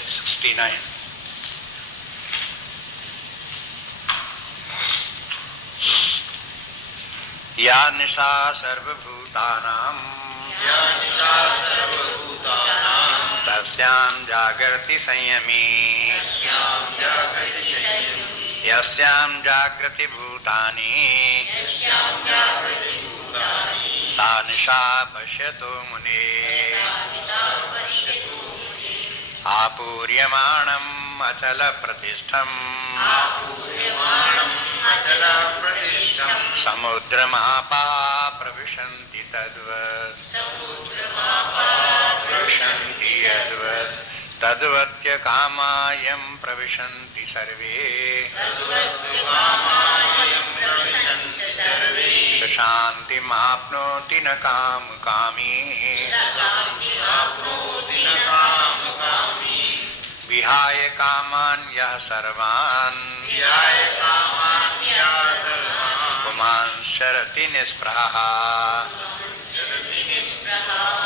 से 69। या निशा सर्वभूतानां तस्यां जागर्ति संयमी यस्यां जागृति भूतानि सा निशा पश्यतो मुने आपूर्यमाणम् अचल प्रतिष्ठम् समुद्रमापा प्रविशन्ति तद्वत् तद्वत्य कामायं प्रविशन्ति सर्वे शान्तिमाप्नोति न कामकामी विहाय कामान् यः सर्वान् पुमांश्चरति निःस्पृहः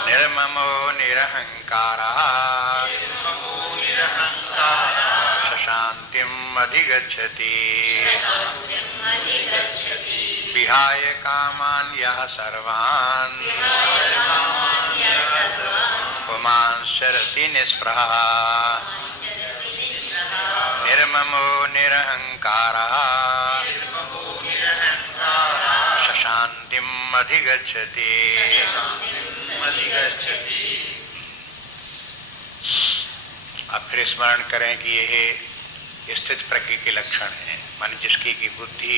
निर्ममो निरहङ्कारः शान्तिम् अधिगच्छति विहाय कामान् यः सर्वान् पुमांश्चरति निःस्पृहः निर्ममो निरहङ्कारः शान्तिम् अधिगच्छति। अब फिर स्मरण करें कि यह स्थित प्रज्ञ के लक्षण है, मान जिसकी की बुद्धि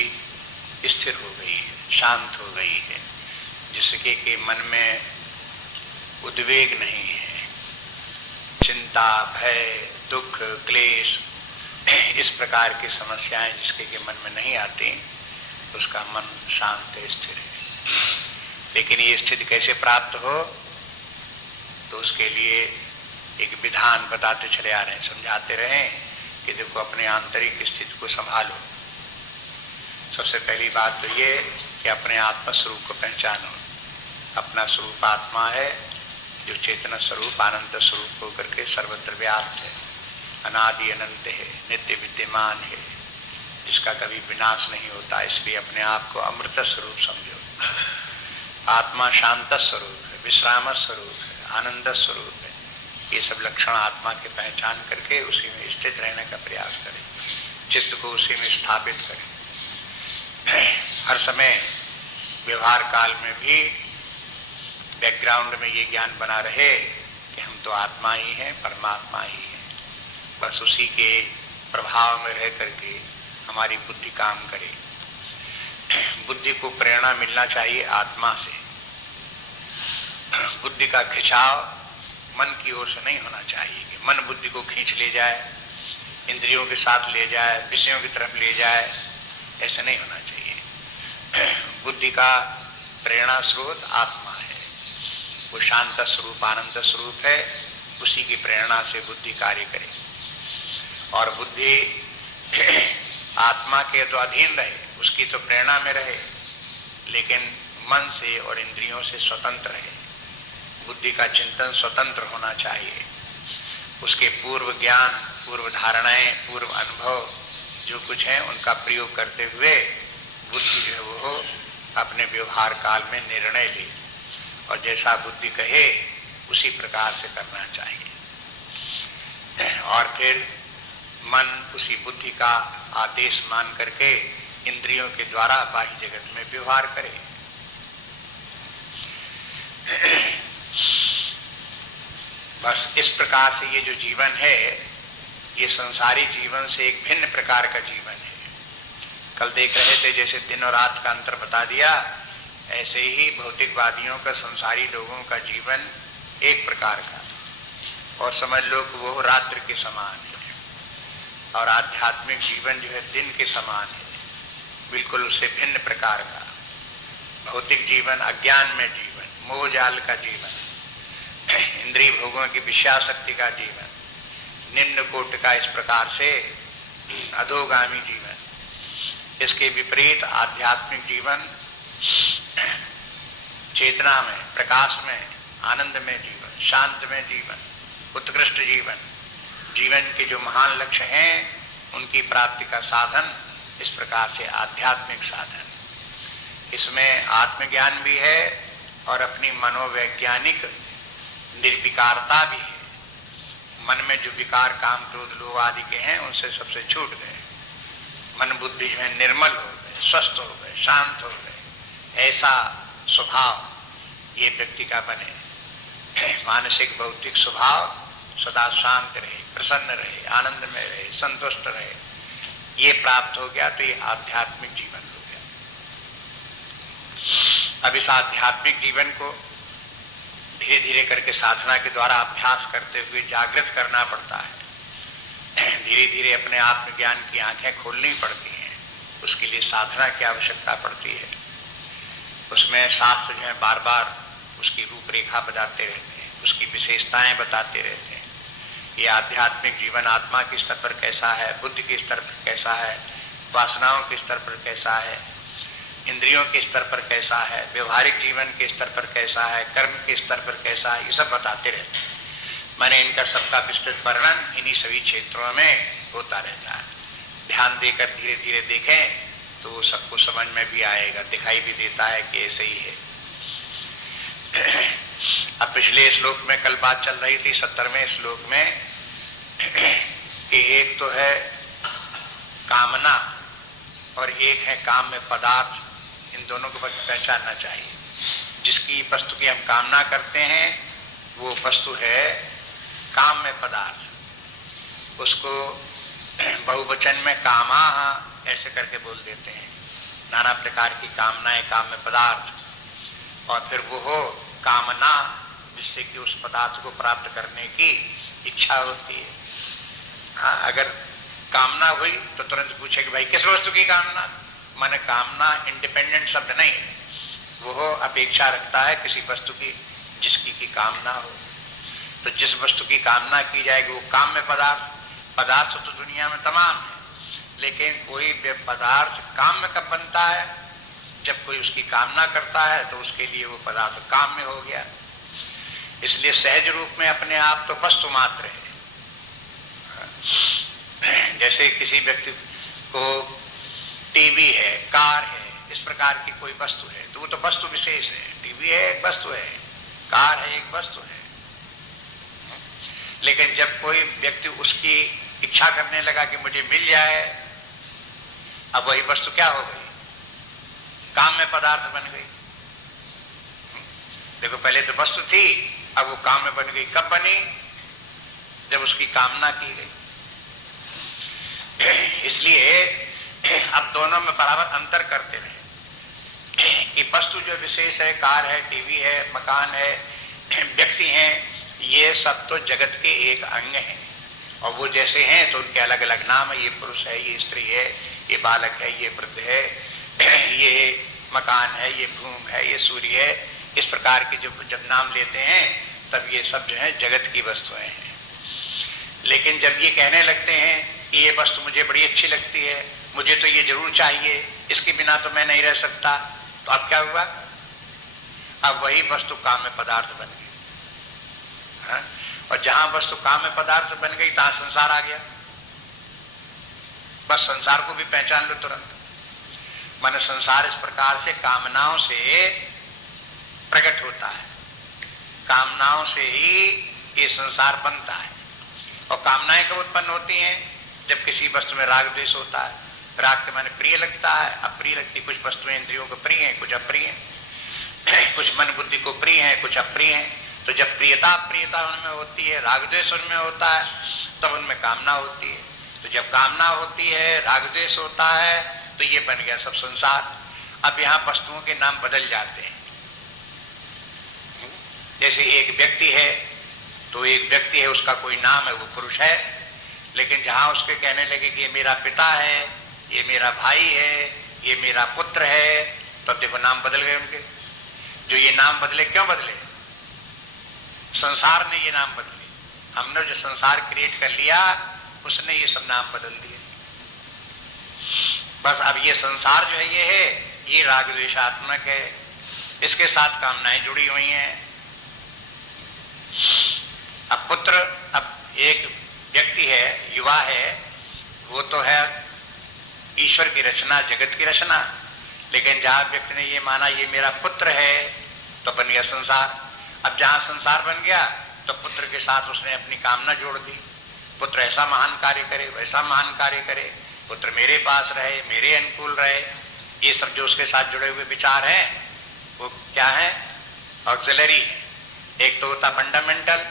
स्थिर हो गई है, शांत हो गई है, जिसके के मन में उद्वेग नहीं है, चिंता, भय, दुख, क्लेश, इस प्रकार की समस्याएं जिसके के मन में नहीं आती, उसका मन शांत है, स्थिर है। लेकिन ये स्थिति कैसे प्राप्त हो, तो उसके लिए एक विधान बताते चले आ रहे हैं, समझाते रहे कि देखो अपने आंतरिक स्थिति को संभालो। सबसे पहली बात तो ये कि अपने आत्मा स्वरूप को पहचानो। अपना स्वरूप आत्मा है, जो चेतना स्वरूप आनंद स्वरूप होकर के सर्वत्र व्याप्त है, अनादि अनंत है, नित्य विद्यमान है, जिसका कभी विनाश नहीं होता। इसलिए अपने आप को अमृत स्वरूप समझो। आत्मा शांत स्वरूप है, विश्राम स्वरूप है, आनंद स्वरूप है। ये सब लक्षण आत्मा के पहचान करके उसी में स्थित रहने का प्रयास करें, चित्त को उसी में स्थापित करें। हर समय व्यवहार काल में भी बैकग्राउंड में ये ज्ञान बना रहे कि हम तो आत्मा ही हैं, परमात्मा ही है। बस उसी के प्रभाव में रह करके हमारी बुद्धि काम करे। बुद्धि को प्रेरणा मिलना चाहिए आत्मा से। बुद्धि का खिंचाव मन की ओर से नहीं होना चाहिए कि मन बुद्धि को खींच ले जाए, इंद्रियों के साथ ले जाए, विषयों की तरफ ले जाए, ऐसा नहीं होना चाहिए। बुद्धि का प्रेरणा स्रोत आत्मा है, वो शांत स्वरूप आनंद स्वरूप है। उसी की प्रेरणा से बुद्धि कार्य करे और बुद्धि आत्मा के तो अधीन रहे, उसकी तो प्रेरणा में रहे, लेकिन मन से और इंद्रियों से स्वतंत्र रहे। बुद्धि का चिंतन स्वतंत्र होना चाहिए। उसके पूर्व ज्ञान, पूर्व धारणाएं, पूर्व अनुभव जो कुछ है उनका प्रयोग करते हुए बुद्धि जो है वो अपने व्यवहार काल में निर्णय ले और जैसा बुद्धि कहे उसी प्रकार से करना चाहिए। और फिर मन उसी बुद्धि का आदेश मान करके इंद्रियों के द्वारा बाह्य जगत में व्यवहार करे। बस इस प्रकार से ये जो जीवन है, ये संसारी जीवन से एक भिन्न प्रकार का जीवन है। कल देख रहे थे जैसे दिन और रात का अंतर बता दिया, ऐसे ही भौतिकवादियों का, संसारी लोगों का जीवन एक प्रकार का और समझ लो कि वो रात्रि के समान है, और आध्यात्मिक जीवन जो है दिन के समान है, बिल्कुल उससे भिन्न प्रकार का। भौतिक जीवन अज्ञान में जीवन, मोह जाल का जीवन, इंद्रिय भोगों की विषयाशक्ति का जीवन, निम्न कोट का इस प्रकार से अधोगामी जीवन। इसके विपरीत आध्यात्मिक जीवन चेतना में, प्रकाश में, आनंद में जीवन, शांत में जीवन, उत्कृष्ट जीवन, जीवन के जो महान लक्ष्य हैं उनकी प्राप्ति का साधन इस प्रकार से आध्यात्मिक साधन, इसमें आत्मज्ञान भी है और अपनी मनोवैज्ञानिक निर्विकारता भी है। मन में जो विकार काम क्रोध लोभ आदि के हैं उनसे सबसे छूट गए, मन बुद्धि जो है निर्मल हो गए, स्वस्थ हो गए, शांत हो गए। ऐसा स्वभाव ये व्यक्ति का बने, मानसिक भौतिक स्वभाव सदा शांत रहे, प्रसन्न रहे, आनंद में रहे, संतुष्ट रहे, ये प्राप्त हो गया तो ये आध्यात्मिक जीवन हो गया। अब इस आध्यात्मिक जीवन को धीरे धीरे करके साधना के द्वारा अभ्यास करते हुए जागृत करना पड़ता है। धीरे धीरे अपने आत्मज्ञान की आंखें खोलनी पड़ती हैं, उसके लिए साधना की आवश्यकता पड़ती है। उसमें शास्त्र जो है बार बार उसकी रूपरेखा बताते रहते हैं, उसकी विशेषताएं बताते रहते हैं। ये आध्यात्मिक जीवन आत्मा के स्तर पर कैसा है, बुद्धि के स्तर पर कैसा है, वासनाओं के स्तर पर कैसा है, इंद्रियों के स्तर पर कैसा है, व्यवहारिक जीवन के स्तर पर कैसा है, कर्म के स्तर पर कैसा है, ये सब बताते रहते हैं। मैंने इनका सबका विस्तृत वर्णन इन्हीं सभी क्षेत्रों में होता रहता है। ध्यान देकर धीरे धीरे देखें तो सबको समझ में भी आएगा, दिखाई भी देता है कि ऐसे ही है। अब पिछले श्लोक में कल बात चल रही थी 70वें श्लोक में कि एक तो है कामना और एक है काम में पदार्थ, इन दोनों को पहचानना चाहिए। जिसकी वस्तु की हम कामना करते हैं वो वस्तु है काम में पदार्थ, उसको बहुवचन में कामा ऐसे करके बोल देते हैं। नाना प्रकार की कामनाएं, काम में पदार्थ, और फिर वो हो कामना जिससे कि उस पदार्थ को प्राप्त करने की इच्छा होती है। हाँ, अगर कामना हुई तो तुरंत पूछे कि भाई किस वस्तु की कामना, माने कामना इंडिपेंडेंट शब्द नहीं है, वो अपेक्षा रखता है किसी वस्तु की जिसकी की कामना हो। तो जिस वस्तु की कामना की जाएगी वो काम में पदार्थ। पदार्थ तो दुनिया में तमाम है, लेकिन कोई पदार्थ काम में कब बनता है, जब कोई उसकी कामना करता है तो उसके लिए वो पदार्थ काम में हो गया। इसलिए सहज रूप में अपने आप तो वस्तु मात्र है। जैसे किसी व्यक्ति को टीवी है, कार है, इस प्रकार की कोई वस्तु है तो वो तो वस्तु विशेष है। टीवी है एक वस्तु है, कार है एक वस्तु है। लेकिन जब कोई व्यक्ति उसकी इच्छा करने लगा कि मुझे मिल जाए, अब वही वस्तु क्या हो गई, काम में पदार्थ बन गई। देखो पहले तो वस्तु थी, अब वो काम में बन गई। कब बनी, जब उसकी कामना की गई। इसलिए अब दोनों में बराबर अंतर करते रहे कि वस्तु जो विशेष है, कार है, टीवी है, मकान है, व्यक्ति हैं, ये सब तो जगत के एक अंग हैं और वो जैसे हैं तो उनके अलग अलग नाम है। ये पुरुष है, ये स्त्री है, ये बालक है, ये वृद्ध है, ये मकान है, ये भूमि है, ये सूर्य है। इस प्रकार के जब नाम लेते हैं तब ये सब जो है जगत की वस्तुएं हैं। लेकिन जब ये कहने लगते हैं कि ये वस्तु मुझे बड़ी अच्छी लगती है, मुझे तो ये जरूर चाहिए, इसके बिना तो मैं नहीं रह सकता, तो अब क्या हुआ, अब वही वस्तु काम में पदार्थ बन गई। हाँ? और जहां वस्तु काम में पदार्थ बन गई तहां संसार आ गया। बस संसार को भी पहचान लो तुरंत। माने संसार इस प्रकार से कामनाओं से प्रकट होता है, कामनाओं से ही ये संसार बनता है। और कामनाएं कब उत्पन्न होती हैं, जब किसी वस्तु में राग द्वेष होता है। राग के माने प्रिय लगता है, अप्रिय लगती। कुछ वस्तुएं इंद्रियों को प्रिय हैं, कुछ अप्रिय हैं, कुछ मन बुद्धि को प्रिय हैं, कुछ अप्रिय हैं। तो जब प्रियता अप्रियता उनमें होती है, राग द्वेष उनमें होता है, तब उनमें कामना होती है। तो जब कामना होती है, राग द्वेष होता है, तो ये बन गया सब संसार। अब यहाँ वस्तुओं के नाम बदल जाते हैं। जैसे एक व्यक्ति है तो एक व्यक्ति है, उसका कोई नाम है, वो पुरुष है। लेकिन जहां उसके कहने लगे कि ये मेरा पिता है, ये मेरा भाई है, ये मेरा पुत्र है, तो देखो नाम बदल गए उनके। जो ये नाम बदले, क्यों बदले, संसार ने ये नाम बदले। हमने जो संसार क्रिएट कर लिया उसने ये सब नाम बदल दिए। बस अब ये संसार जो है ये है, ये राग द्वेषात्मक है, इसके साथ कामनाएं जुड़ी हुई हैं। अब पुत्र, अब एक व्यक्ति है, युवा है, वो तो है ईश्वर की रचना, जगत की रचना। लेकिन जहां व्यक्ति ने ये माना ये मेरा पुत्र है, तो बन गया संसार। अब जहां संसार बन गया तो पुत्र के साथ उसने अपनी कामना जोड़ दी, पुत्र ऐसा महान कार्य करे, वैसा महान कार्य करे, पुत्र मेरे पास रहे, मेरे अनुकूल रहे। ये सब जो उसके साथ जुड़े हुए विचार हैं वो क्या है? ऑक्सिलरी है। एक तो होता फंडामेंटल,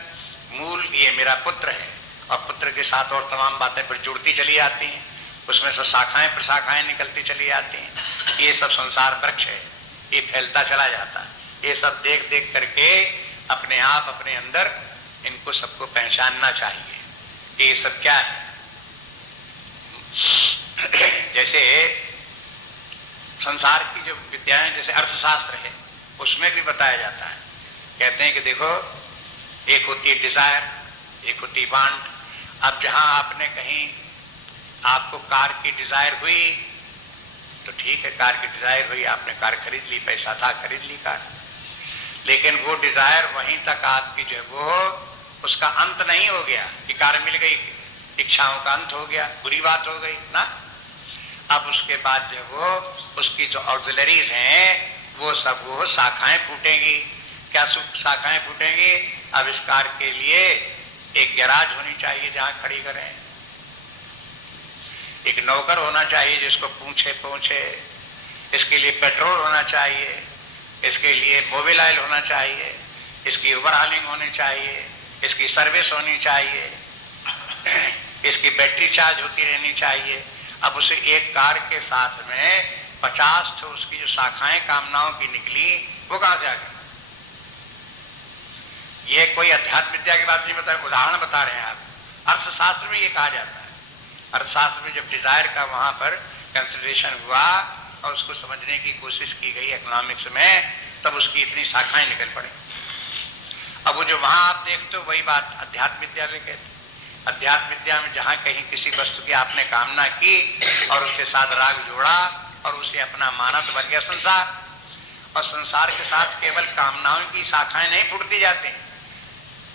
मूल, ये मेरा पुत्र है, और पुत्र के साथ और तमाम बातें फिर जुड़ती चली आती हैं, उसमें से शाखाएं प्रशाखाएं निकलती चली आती हैं। ये सब संसार वृक्ष है, ये फैलता चला जाता है। ये सब देख देख करके अपने आप अपने अंदर इनको सबको पहचानना चाहिए कि ये सब क्या है। जैसे संसार की जो विद्याएं, जैसे अर्थशास्त्र है, उसमें भी बताया जाता है। कहते हैं कि देखो, एक होती है डिजायर, एक होती है वांट। अब जहां आपने कहीं आपको कार की डिजायर हुई तो ठीक है, कार की डिजायर हुई, आपने कार खरीद ली, पैसा था, खरीद ली कार। लेकिन वो डिजायर वहीं तक आपकी जो है वो उसका अंत नहीं हो गया कि कार मिल गई, इच्छाओं का अंत हो गया, बुरी बात हो गई ना। अब उसके बाद जो वो उसकी जो ऑक्सिलरीज हैं वो सब वो शाखाएं फूटेंगी। क्या शाखाएं फूटेंगी? अब इस कार के लिए एक गैराज होनी चाहिए जहां खड़ी करें, एक नौकर होना चाहिए जिसको पूछे, इसके लिए पेट्रोल होना चाहिए, इसके लिए मोबिल ऑयल होना चाहिए, इसकी ओवरहालिंग होनी चाहिए, इसकी सर्विस होनी चाहिए, इसकी बैटरी चार्ज होती रहनी चाहिए। अब उसे एक कार के साथ में 50 तो उसकी जो शाखाएं कामनाओं की निकली वो कहां से आ गई? ये कोई अध्यात्म विद्या की बात नहीं बता, उदाहरण बता रहे हैं आप। अर्थशास्त्र में ये कहा जाता है। अर्थशास्त्र में जब डिजायर का वहां पर कंसिडरेशन हुआ और उसको समझने की कोशिश की गई इकोनॉमिक्स में, तब उसकी इतनी शाखाएं निकल पड़ी। अब वो जो वहां आप देखते हो वही बात अध्यात्म विद्या में कहते। अध्यात्म विद्या में जहां कहीं किसी वस्तु की आपने कामना की और उसके साथ राग जोड़ा और उसे अपना माना तो बन गया संसार। और संसार के साथ केवल कामनाओं की शाखाएं नहीं फूटती जाती,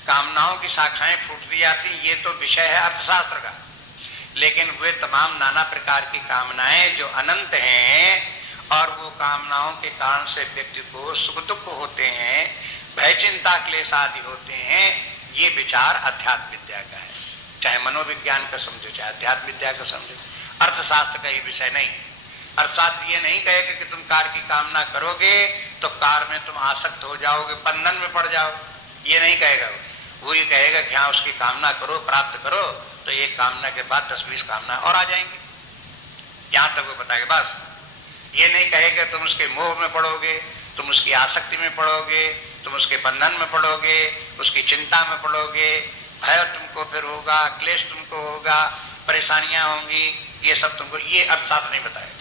कामनाओं की शाखाएं फूटती जाती, ये तो विषय है अर्थशास्त्र का। लेकिन वे तमाम नाना प्रकार की कामनाएं जो अनंत हैं और वो कामनाओं के कारण से व्यक्ति को सुख दुख होते हैं, भय चिंता क्लेश आदि होते हैं, ये विचार अध्यात्म विद्या का है। चाहे मनोविज्ञान का समझो, चाहे अध्यात्म विद्या का समझो, अर्थशास्त्र का ये विषय नहीं। अर्थशास्त्र ये नहीं कहेगा कि तुम कार की कामना करोगे तो कार में तुम आसक्त हो जाओगे, बंधन में पड़ जाओ, ये नहीं कहेगा। वो ये कहेगा कि हाँ उसकी कामना करो, प्राप्त करो, तो एक कामना के बाद 10-20 कामना और आ जाएंगी, यहां तक वो बताएगा। बस ये नहीं कहेगा तुम उसके मोह में पड़ोगे, तुम उसकी आसक्ति में पड़ोगे, तुम उसके बंधन में पड़ोगे, उसकी चिंता में पड़ोगे, भय तुमको फिर होगा, क्लेश तुमको होगा, परेशानियां होंगी, ये सब तुमको, ये अर्थशास्त्र नहीं बताएगा।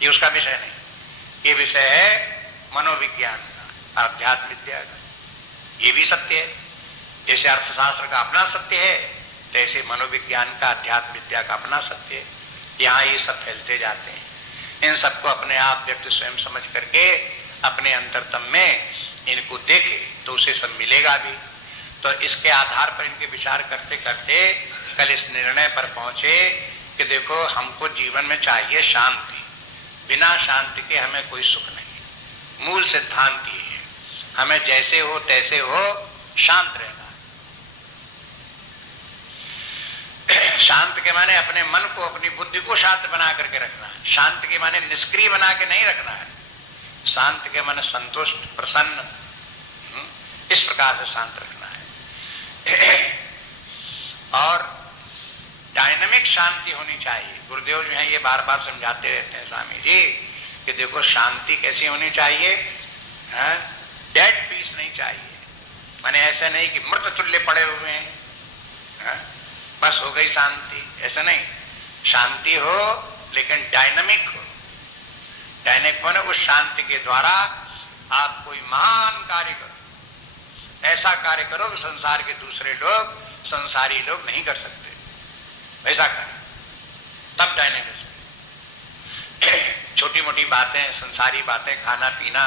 ये उसका विषय नहीं, ये विषय है मनोविज्ञान का, अध्यात्म विद्या का। ये भी सत्य है, जैसे अर्थशास्त्र का अपना सत्य है तैसे मनोविज्ञान का, अध्यात्म विद्या का अपना सत्य है। यहाँ ये सब फैलते जाते हैं। इन सबको अपने आप व्यक्ति स्वयं समझ करके अपने अंतरतम में इनको देखे तो उसे सब मिलेगा भी। तो इसके आधार पर इनके विचार करते करते कल इस निर्णय पर पहुंचे कि देखो हमको जीवन में चाहिए शांति, बिना शांति के हमें कोई सुख नहीं। मूल सिद्धांत ये है, हमें जैसे हो तैसे हो शांत रहना। शांत के माने अपने मन को, अपनी बुद्धि को शांत बना करके रखना है। शांत के माने निष्क्रिय बना के नहीं रखना है। शांत के माने संतुष्ट, प्रसन्न, इस प्रकार से शांत रखना है। और डायनामिक शांति होनी चाहिए। गुरुदेव जो है ये बार बार समझाते रहते हैं स्वामी जी कि देखो शांति कैसी होनी चाहिए, डेड पीस नहीं चाहिए। माने ऐसा नहीं कि मृत तुल्य पड़े हुए हैं, बस हो गई शांति, ऐसा नहीं। शांति हो लेकिन डायनामिक हो। डायनामिक माने उस शांति के द्वारा आप कोई महान कार्य करो, ऐसा कार्य करो कि संसार के दूसरे लोग, संसारी लोग नहीं कर सकते, वैसा करें, तब डायनेमिक्स। छोटी मोटी बातें, संसारी बातें, खाना पीना,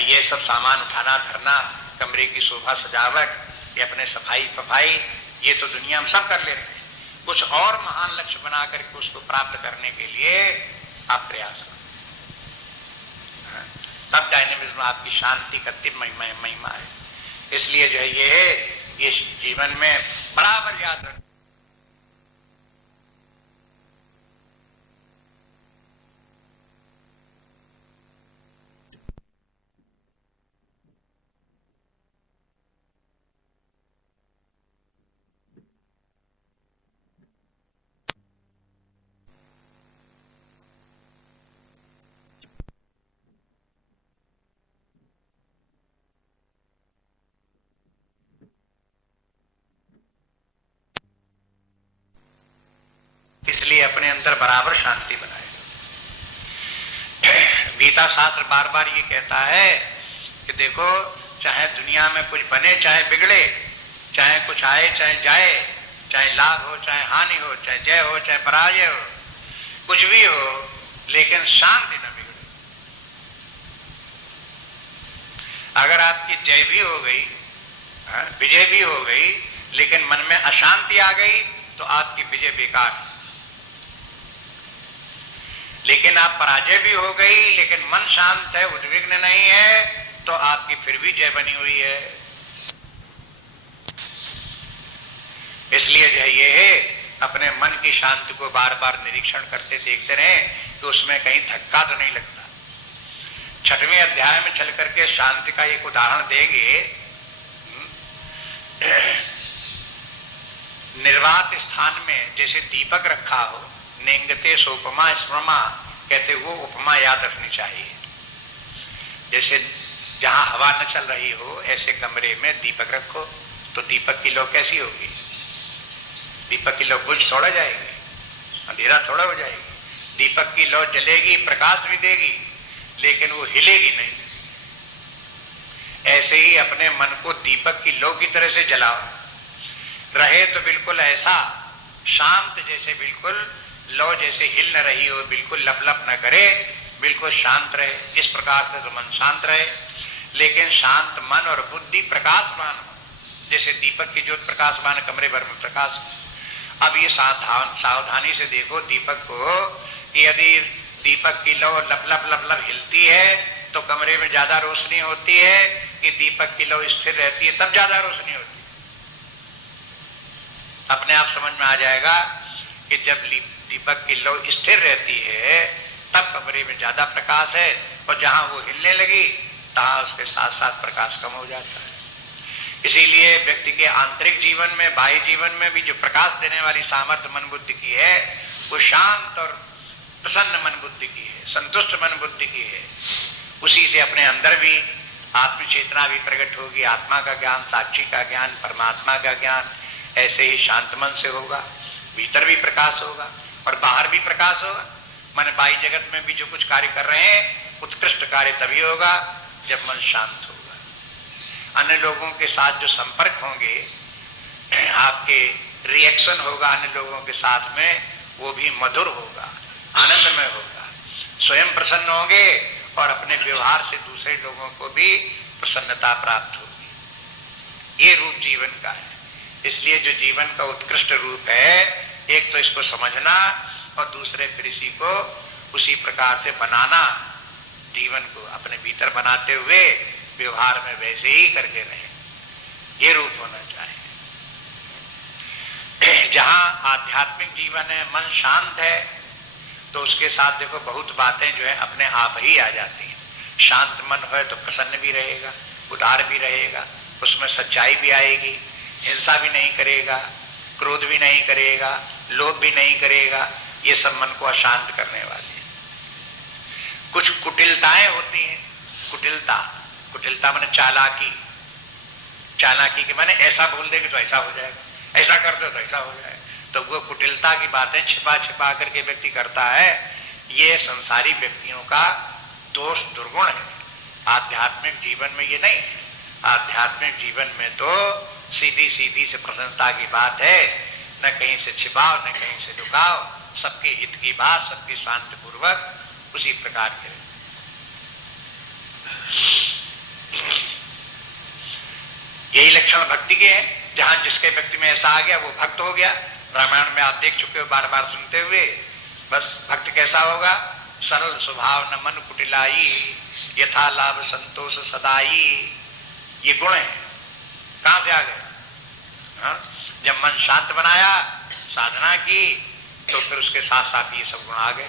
ये सब सामान उठाना धरना, कमरे की शोभा सजावट, ये अपने सफाई ये तो दुनिया में सब कर ले रहे हैं। कुछ और महान लक्ष्य बना करके उसको प्राप्त करने के लिए आप प्रयास करो। तब डायनेमिज्म आपकी शांति का महिमा है। इसलिए जो है ये जीवन में बराबर याद रखो। इसलिए अपने अंदर बराबर शांति बनाए। गीता शास्त्र बार बार ये कहता है कि देखो, चाहे दुनिया में कुछ बने चाहे बिगड़े, चाहे कुछ आए चाहे जाए, चाहे लाभ हो चाहे हानि हो, चाहे जय हो चाहे पराजय हो, कुछ भी हो, लेकिन शांति न बिगड़े। अगर आपकी जय भी हो गई, विजय भी हो गई, लेकिन मन में अशांति आ गई तो आपकी विजय बेकार है। लेकिन आप पराजय भी हो गई, लेकिन मन शांत है, उद्विग्न नहीं है, तो आपकी फिर भी जय बनी हुई है। इसलिए जो ये है, अपने मन की शांति को बार बार निरीक्षण करते देखते रहें कि उसमें कहीं धक्का तो नहीं लगता। 6वें अध्याय में चल करके शांति का एक उदाहरण देंगे। निर्वात स्थान में जैसे दीपक रखा हो, नेंगते सोपमा स्मरमा, कहते वो उपमा याद रखनी चाहिए। जैसे जहां हवा न चल रही हो ऐसे कमरे में दीपक रखो, तो दीपक की लौ कैसी होगी? दीपक की लौ बुझ थोड़ा जाएगी, अंधेरा थोड़ा हो जाएगी। दीपक की लौ जलेगी, प्रकाश भी देगी, लेकिन वो हिलेगी नहीं। ऐसे ही अपने मन को दीपक की लौ की तरह से जलाओ, रहे तो बिल्कुल ऐसा शांत, जैसे बिल्कुल लौ जैसे हिल न रही हो, बिल्कुल लपलप न करे, बिल्कुल शांत रहे। इस प्रकार से तो मन शांत रहे, लेकिन शांत मन और बुद्धि प्रकाशमान हो, जैसे दीपक की ज्योत प्रकाशमान, कमरे भर में प्रकाश। अब ये सावधानी से देखो दीपक को, कि यदि दीपक की लौ लपलप लपलप हिलती है तो कमरे में ज्यादा रोशनी होती है, कि दीपक की लौ स्थिर रहती है तब ज्यादा रोशनी होती है। अपने आप समझ में आ जाएगा कि जब दीपक की लौ स्थिर रहती है तब कमरे में ज्यादा प्रकाश है, और जहां वो हिलने लगी तहां उसके साथ साथ प्रकाश कम हो जाता है। इसीलिए व्यक्ति के आंतरिक जीवन में, बाह्य जीवन में भी जो प्रकाश देने वाली सामर्थ्य मन बुद्धि की है, वो शांत और प्रसन्न मन बुद्धि की है, संतुष्ट मन बुद्धि की है। उसी से अपने अंदर भी आत्म चेतना भी प्रकट होगी, आत्मा का ज्ञान, साक्षी का ज्ञान, परमात्मा का ज्ञान। ऐसे ही शांत मन से होगा, भीतर भी प्रकाश होगा और बाहर भी प्रकाश होगा। मन बाह्य जगत में भी जो कुछ कार्य कर रहे हैं, उत्कृष्ट कार्य तभी होगा जब मन शांत होगा। अन्य लोगों के साथ जो संपर्क होंगे, आपके रिएक्शन होगा अन्य लोगों के साथ में, वो भी मधुर होगा, आनंदमय होगा। स्वयं प्रसन्न होंगे और अपने व्यवहार से दूसरे लोगों को भी प्रसन्नता प्राप्त होगी। ये रूप जीवन का है। इसलिए जो जीवन का उत्कृष्ट रूप है, एक तो इसको समझना और दूसरे फिर इसी को उसी प्रकार से बनाना, जीवन को अपने भीतर बनाते हुए व्यवहार में वैसे ही करके रहे। ये रूप होना चाहिए। जहां आध्यात्मिक जीवन है, मन शांत है, तो उसके साथ देखो बहुत बातें जो है अपने आप ही आ जाती हैं। शांत मन हो तो प्रसन्न भी रहेगा, उदार भी रहेगा, उसमें सच्चाई भी आएगी, हिंसा भी नहीं करेगा, क्रोध भी नहीं करेगा, लोभ भी नहीं करेगा। ये सब मन को अशांत करने वाली है। कुछ कुटिलताएं होती हैं। कुटिलता माने चालाकी। चालाकी के माने ऐसा बोल देगी तो ऐसा हो जाएगा, ऐसा कर दो तो ऐसा हो जाएगा। तो वो कुटिलता की बातें छिपा छिपा करके व्यक्ति करता है। ये संसारी व्यक्तियों का दोष, दुर्गुण है। आध्यात्मिक जीवन में ये नहीं है। आध्यात्मिक जीवन में तो सीधी सीधी से प्रसन्नता की बात है, न कहीं से छिपाओ न कहीं से लुकाओ, सबके हित की बात, सबके शांतिपूर्वक उसी प्रकार के। यही लक्षण भक्ति के हैं। जहां जिसके व्यक्ति में ऐसा आ गया वो भक्त हो गया। रामायण में आप देख चुके हो बार बार सुनते हुए। बस भक्त कैसा होगा? सरल स्वभाव न मन कुटिलाई, यथा लाभ संतोष सदाई। ये गुण है। कहां से आ गए? जब मन शांत बनाया, साधना की, तो फिर उसके साथ साथ ये सब गुण आ गए।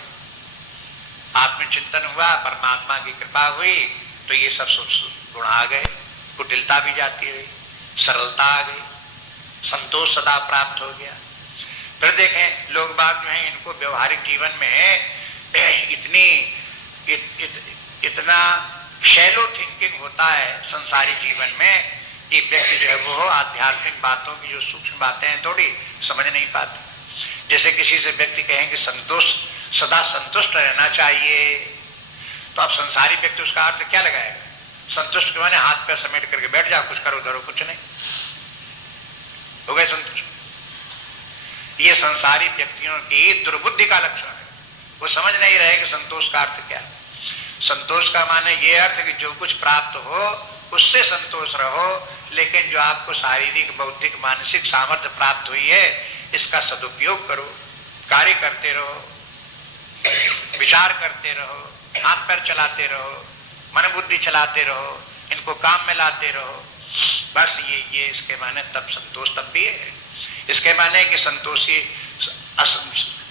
आत्मचिंतन हुआ, परमात्मा की कृपा हुई, तो ये सब गुण आ गए। कुटिलता भी जाती रही, सरलता आ गई, संतोष सदा प्राप्त हो गया। फिर देखें लोग बाग जो हैं, इनको व्यवहारिक जीवन में इतना शैलो थिंकिंग होता है संसारी जीवन में कि व्यक्ति जो है वो आध्यात्मिक बातों की जो सूक्ष्म बातें हैं थोड़ी समझ नहीं पाते। जैसे किसी से व्यक्ति कहें कि सदा संतुष्ट रहना चाहिए, तो अब संसारी व्यक्ति उसका अर्थ क्या लगाएगा? संतुष्ट के माने हाथ पैर समेट करके बैठ जाओ, कुछ करो धरो कुछ नहीं, हो गए संतुष्ट। ये संसारी व्यक्तियों की दुर्बुद्धि का लक्षण है। वो समझ नहीं रहे कि संतोष का अर्थ क्या है। संतोष का माने ये अर्थ कि जो कुछ प्राप्त हो उससे संतोष रहो, लेकिन जो आपको शारीरिक बौद्धिक मानसिक सामर्थ्य प्राप्त हुई है इसका सदुपयोग करो, कार्य करते रहो, विचार करते रहो, हाथ पैर चलाते रहो, मन बुद्धि चलाते रहो, इनको काम में लाते रहो। बस ये इसके माने तब संतोष तब भी है। इसके माने कि संतोषी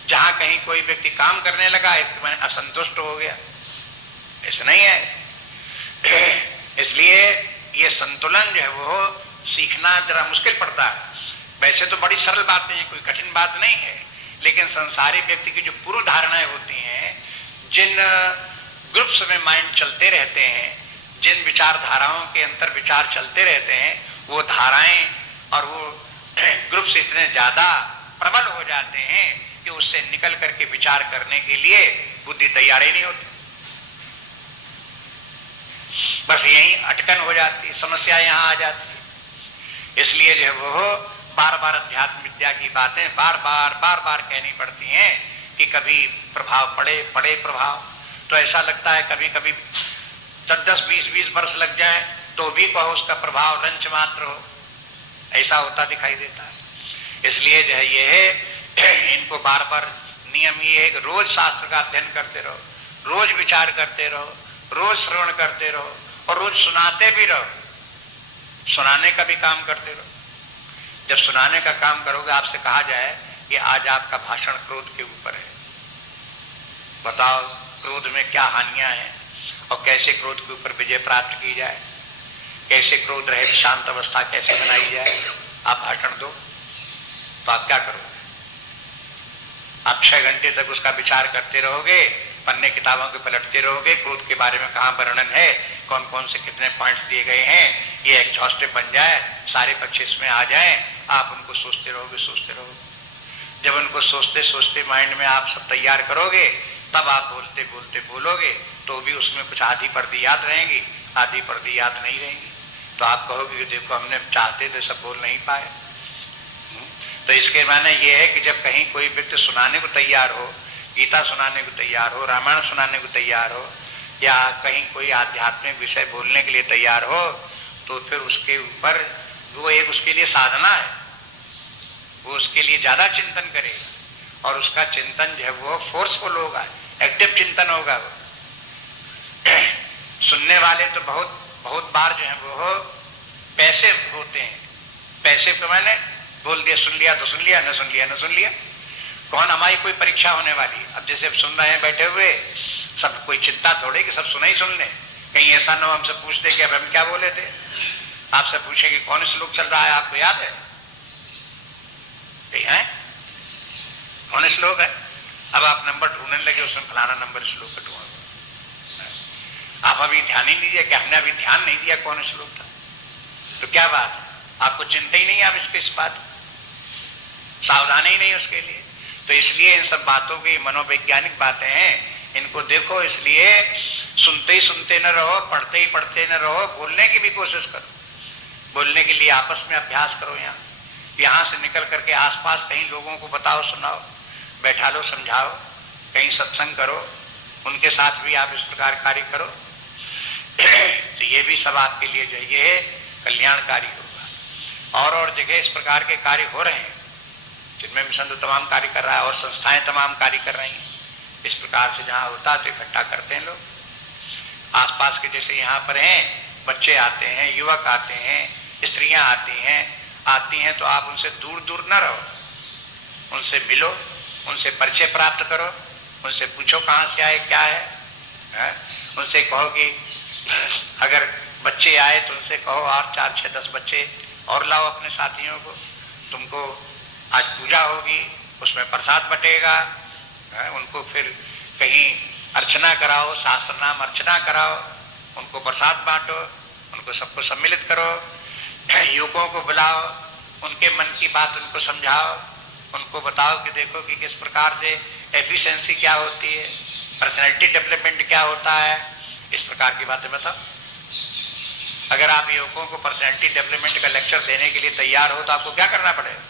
जहां कहीं कोई व्यक्ति काम करने लगा इसके माने असंतुष्ट हो गया, ऐसा नहीं है। इसलिए ये संतुलन जो है वो सीखना जरा मुश्किल पड़ता है। वैसे तो बड़ी सरल बातें हैं, कोई कठिन बात नहीं है, लेकिन संसारी व्यक्ति की जो पूर्व धारणाएं होती हैं, जिन ग्रुप्स में माइंड चलते रहते हैं, जिन विचारधाराओं के अंतर विचार चलते रहते हैं, वो धाराएं और वो ग्रुप्स इतने ज्यादा प्रबल हो जाते हैं कि उससे निकल करके विचार करने के लिए बुद्धि तैयार ही नहीं होती। बस यही अटकन हो जाती, समस्या यहां आ जाती है। इसलिए जो है वो बार बार अध्यात्म विद्या की बातें बार बार कहनी पड़ती हैं कि कभी प्रभाव पड़े प्रभाव। तो ऐसा लगता है कभी कभी 10, 20 वर्ष लग जाए तो भी कहो उसका प्रभाव रंच मात्र हो, ऐसा होता दिखाई देता है। इसलिए जो है ये इनको बार बार नियम ये है कि रोज शास्त्र का अध्ययन करते रहो, रोज विचार करते रहो, रोज श्रवण करते रहो और रोज सुनाते भी रहो, सुनाने का भी काम करते रहो। जब सुनाने का काम करोगे, आपसे कहा जाए कि आज आपका भाषण क्रोध के ऊपर है, बताओ क्रोध में क्या हानियां हैं और कैसे क्रोध के ऊपर विजय प्राप्त की जाए, कैसे क्रोध रहित शांत अवस्था कैसे बनाई जाए। आप भाषण दो तो आप क्या करोगे? आप 6 घंटे तक उसका विचार करते रहोगे, पन्ने किताबों के पलटते रहोगे, क्रोध के बारे में कहाँ वर्णन है, कौन कौन से कितने पॉइंट्स दिए गए हैं, ये एग्जॉस्टिव बन जाए, सारे पक्ष इसमें आ जाएं, आप उनको सोचते रहोगे। जब उनको सोचते सोचते माइंड में आप सब तैयार करोगे, तब आप बोलते बोलोगे तो भी उसमें कुछ आधी पर्दी याद रहेंगी, आधी पर्दी याद नहीं रहेंगी। तो आप कहोगे कि देखो हमने चाहते थे सब बोल नहीं पाए। तो इसके माने ये है कि जब कहीं कोई व्यक्ति सुनाने को तैयार हो, गीता सुनाने को तैयार हो, रामायण सुनाने को तैयार हो, या कहीं कोई आध्यात्मिक विषय बोलने के लिए तैयार हो, तो फिर उसके ऊपर वो एक उसके लिए साधना है, वो उसके लिए ज्यादा चिंतन करेगा और उसका चिंतन जो है वो फोर्सफुल होगा, एक्टिव चिंतन होगा। वो सुनने वाले तो बहुत बार जो है वो पैसिव होते हैं। पैसिव के माने बोल दिया, सुन लिया तो सुन लिया, न सुन लिया न सुन लिया। कौन हमारी कोई परीक्षा होने वाली? अब जैसे सुन रहे हैं बैठे हुए, सब कोई चिंता थोड़े कि सब सुना ही सुन ले, कहीं ऐसा न हो हमसे पूछ दे कि अब हम क्या बोले थे। आपसे पूछे कि कौन श्लोक चल रहा है, आपको याद है? है कौन श्लोक है? अब आप नंबर ढूंढने लगे, उसमें फलाना नंबर श्लोक का ढूंढ। आप अभी ध्यान ही नहीं दिया कि हमने अभी ध्यान नहीं दिया कौन श्लोक था, तो क्या बात है? आपको चिंता ही नहीं, आप इसके इस बात सावधान ही नहीं उसके लिए। तो इसलिए इन सब बातों की मनोवैज्ञानिक बातें हैं, इनको देखो। इसलिए सुनते ही सुनते न रहो, पढ़ते ही पढ़ते न रहो, बोलने की भी कोशिश करो। बोलने के लिए आपस में अभ्यास करो। यहाँ से निकल करके आसपास कहीं लोगों को बताओ, सुनाओ, बैठा लो, समझाओ, कहीं सत्संग करो, उनके साथ भी आप इस प्रकार कार्य करो। तो ये भी सब आपके लिए जो है कल्याणकारी होगा। और जगह इस प्रकार के कार्य हो रहे हैं जिनमें मिशन तो तमाम कार्य कर रहा है और संस्थाएं तमाम कार्य कर रही हैं। इस प्रकार से जहां होता है तो इकट्ठा करते हैं लोग। आसपास के जैसे यहाँ पर हैं, बच्चे आते हैं, युवक आते हैं, स्त्रियां आती हैं तो आप उनसे दूर दूर न रहो, उनसे मिलो, उनसे परिचय प्राप्त करो, उनसे पूछो कहाँ से आए, क्या है? उनसे कहो कि अगर बच्चे आए तो उनसे कहो और 4, 6, 10 बच्चे और लाओ अपने साथियों को, तुमको आज पूजा होगी, उसमें प्रसाद बटेगा, उनको फिर कहीं अर्चना कराओ, शास्त्र नाम अर्चना कराओ, उनको प्रसाद बांटो, उनको सबको सम्मिलित करो, युवकों को बुलाओ, उनके मन की बात उनको समझाओ, उनको बताओ कि देखो कि किस प्रकार से एफिशिएंसी क्या होती है, पर्सनैलिटी डेवलपमेंट क्या होता है, इस प्रकार की बातें बताओ। अगर आप युवकों को पर्सनैलिटी डेवलपमेंट का लेक्चर देने के लिए तैयार हो तो आपको क्या करना पड़ेगा?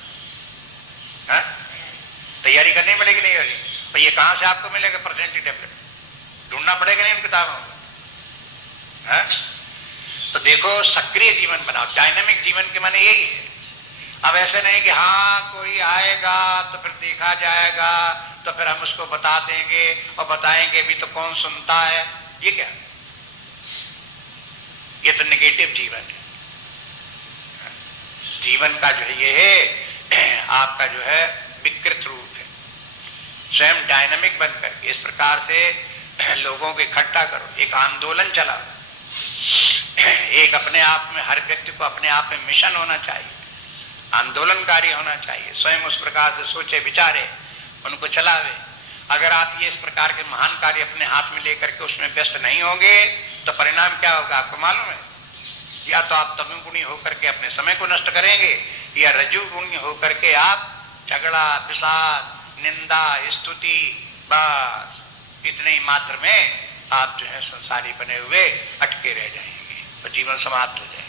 तैयारी करनी पड़ेगी नहीं होगी? तो ये कहां से आपको मिलेगा पर्सनैलिटी डेवलपमेंट? ढूंढना पड़ेगा नहीं उन किताबों में? तो देखो, सक्रिय जीवन बनाओ, डायनामिक जीवन के माने यही है। अब ऐसे नहीं कि हाँ कोई आएगा तो फिर देखा जाएगा, तो फिर हम उसको बता देंगे और बताएंगे भी तो कौन सुनता है, ये क्या? ये तो नेगेटिव जीवन है। जीवन का जो है ये है आपका जो है विकृत रूप है। स्वयं डायनामिक बनकर इस प्रकार से लोगों को इकट्ठा करो, एक आंदोलन चलाओ, एक अपने आप में, हर व्यक्ति को अपने आप में मिशन होना चाहिए, आंदोलनकारी होना चाहिए, स्वयं उस प्रकार से सोचे विचारे, उनको चलावे। अगर आप ये इस प्रकार के महान कार्य अपने हाथ में लेकर के उसमें व्यस्त नहीं होंगे तो परिणाम क्या होगा आपको मालूम है? या तो आप तमोगुणी होकर के अपने समय को नष्ट करेंगे, या रजोगुणी होकर के आप झगड़ा, विषाद, निंदा, स्तुति, बस इतने ही मात्र में आप जो है संसारी बने हुए अटके रह जाएंगे और जीवन समाप्त हो जाएगा।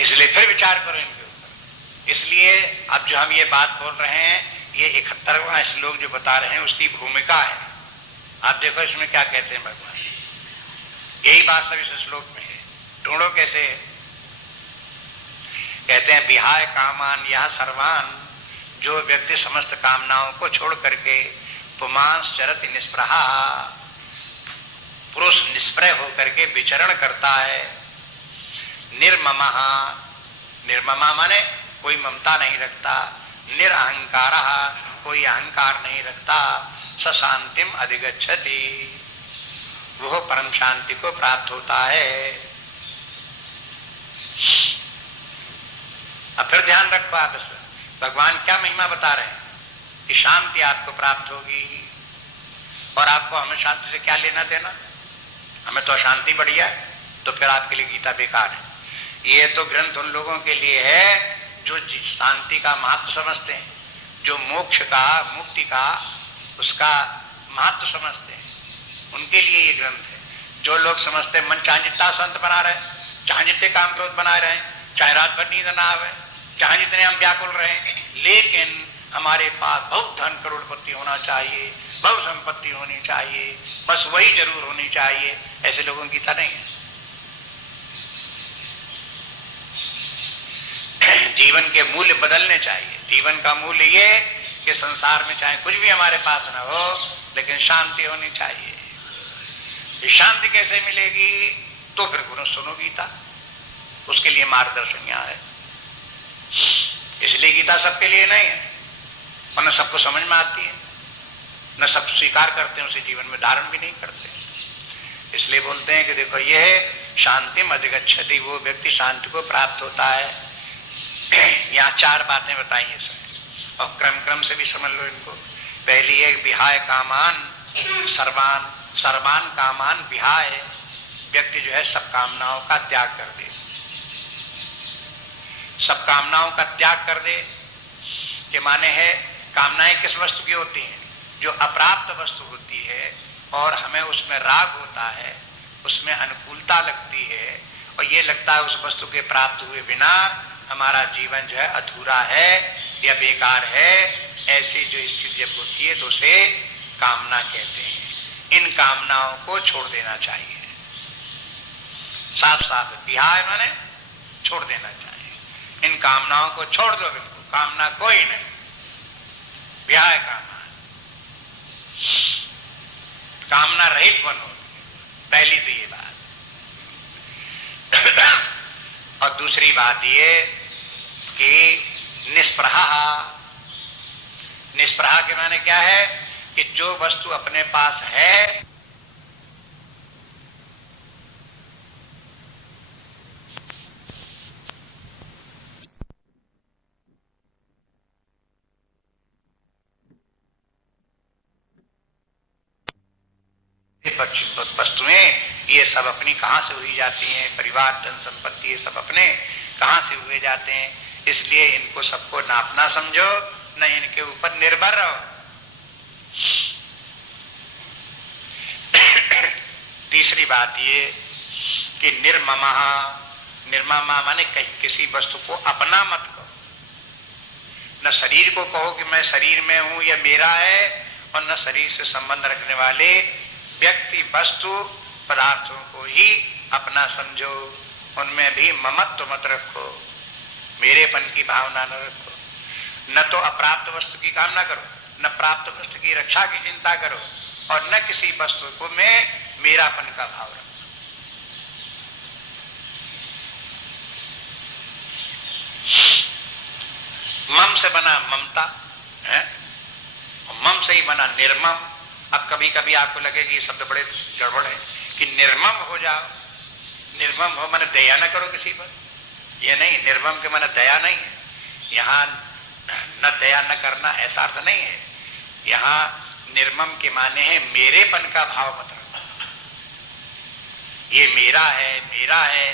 इसलिए फिर विचार करो इनके ऊपर। इसलिए अब जो हम ये बात बोल रहे हैं, ये 71वां श्लोक जो बता रहे हैं उसकी भूमिका है। आप देखो इसमें क्या कहते हैं भगवान, यही बात सब इस श्लोक में है। ढूंढो कैसे है? कहते हैं विहाय कामान यह सर्वान, जो व्यक्ति समस्त कामनाओं को छोड़ करके पुमांस चरति निष्प्रहा, पुरुष निष्प्रय होकर के विचरण करता है। निर्ममा, निर्ममा माने कोई ममता नहीं रखता, निरअहंकार, कोई अहंकार नहीं रखता, स शांतिम अधिगच्छति, वह परम शांति को प्राप्त होता है। अब फिर ध्यान रखो आप इसमें, भगवान क्या महिमा बता रहे हैं कि शांति आपको प्राप्त होगी, और आपको हमें शांति से क्या लेना देना? हमें तो अशांति बढ़िया है, तो फिर आपके लिए गीता बेकार है। ये तो ग्रंथ उन लोगों के लिए है जो शांति का महत्व समझते हैं, जो मोक्ष का, मुक्ति का, उसका महत्व समझते हैं, उनके लिए ये ग्रंथ है। जो लोग समझते मन चाहे जितना संत बना रहे, चाहे जितने काम क्रोध बनाए रहे, चाहे रात भर नींद ना आवे, चाहे जितने हम व्याकुल रहे, लेकिन हमारे पास बहुत धन करोड़पति होना चाहिए, बहुत संपत्ति होनी चाहिए, बस वही जरूर होनी चाहिए, ऐसे लोगों की गीता नहीं है। जीवन के मूल्य बदलने चाहिए। जीवन का मूल्य ये कि संसार में चाहे कुछ भी हमारे पास ना हो, लेकिन शांति होनी चाहिए। ये शांति कैसे मिलेगी? तो फिर गुरु सुनो गीता, उसके लिए मार्गदर्शन यहाँ है। इसलिए गीता सबके लिए नहीं है, और न सबको समझ में आती है, न सब स्वीकार करते हैं, उसे जीवन में धारण भी नहीं करते। इसलिए बोलते हैं कि देखो ये शांतिम अधिगच्छति, वो व्यक्ति शांति को प्राप्त होता है। यहाँ 4 बातें बताई इसमें, और क्रम क्रम से भी समझ लो इनको। पहली है विहाय कामान सर्वान, सर्वान कामान विहाय, व्यक्ति जो है सब कामनाओं का त्याग कर दे, सब कामनाओं का त्याग कर दे के माने है कामनाएं किस वस्तु की होती हैं? जो अप्राप्त वस्तु होती है और हमें उसमें राग होता है, उसमें अनुकूलता लगती है, और ये लगता है उस वस्तु के प्राप्त हुए बिना हमारा जीवन जो है अधूरा है या बेकार है। ऐसी जो स्थिति जब होती है तो उसे कामना कहते हैं। इन कामनाओं को छोड़ देना चाहिए, साफ साफ विहाय माने छोड़ देना चाहिए। इन कामनाओं को छोड़ दो, बिल्कुल कामना कोई नहीं, विहाय कामना, कामना रहित बनो, पहली तो ये बात। और दूसरी बात ये कि निष्प्रहा, निष्प्रहा के माने क्या है कि जो वस्तु अपने पास है वस्तुएं ये सब अपनी कहां से हुई जाती हैं, परिवार धन संपत्ति ये सब अपने कहां से हुए जाते हैं, इसलिए इनको सबको नापना समझो, न इनके ऊपर निर्भर रहो। तीसरी बात ये कि निर्ममा, निर्ममा माने कहीं किसी वस्तु को अपना मत कहो, न शरीर को कहो कि मैं शरीर में हूं या मेरा है, और न शरीर से संबंध रखने वाले व्यक्ति वस्तु पदार्थों को ही अपना समझो, उनमें भी ममत्व मत रखो, मेरेपन की भावना न रखो। न तो अप्राप्त वस्तु की कामना करो, न प्राप्त वस्तु की रक्षा की चिंता करो, और न किसी वस्तु को में मेरापन का भाव रखो। मम से बना ममता है, मम से ही बना निर्मम। अब कभी कभी आपको लगे कि ये शब्द बड़े गड़बड़ है कि निर्मम हो जाओ, निर्मम हो माने दया न करो किसी पर, ये नहीं, निर्मम के माने दया नहीं है यहाँ, न दया न करना ऐसा अर्थ नहीं है यहाँ। निर्मम के माने है मेरेपन का भाव मत रखो, ये मेरा है,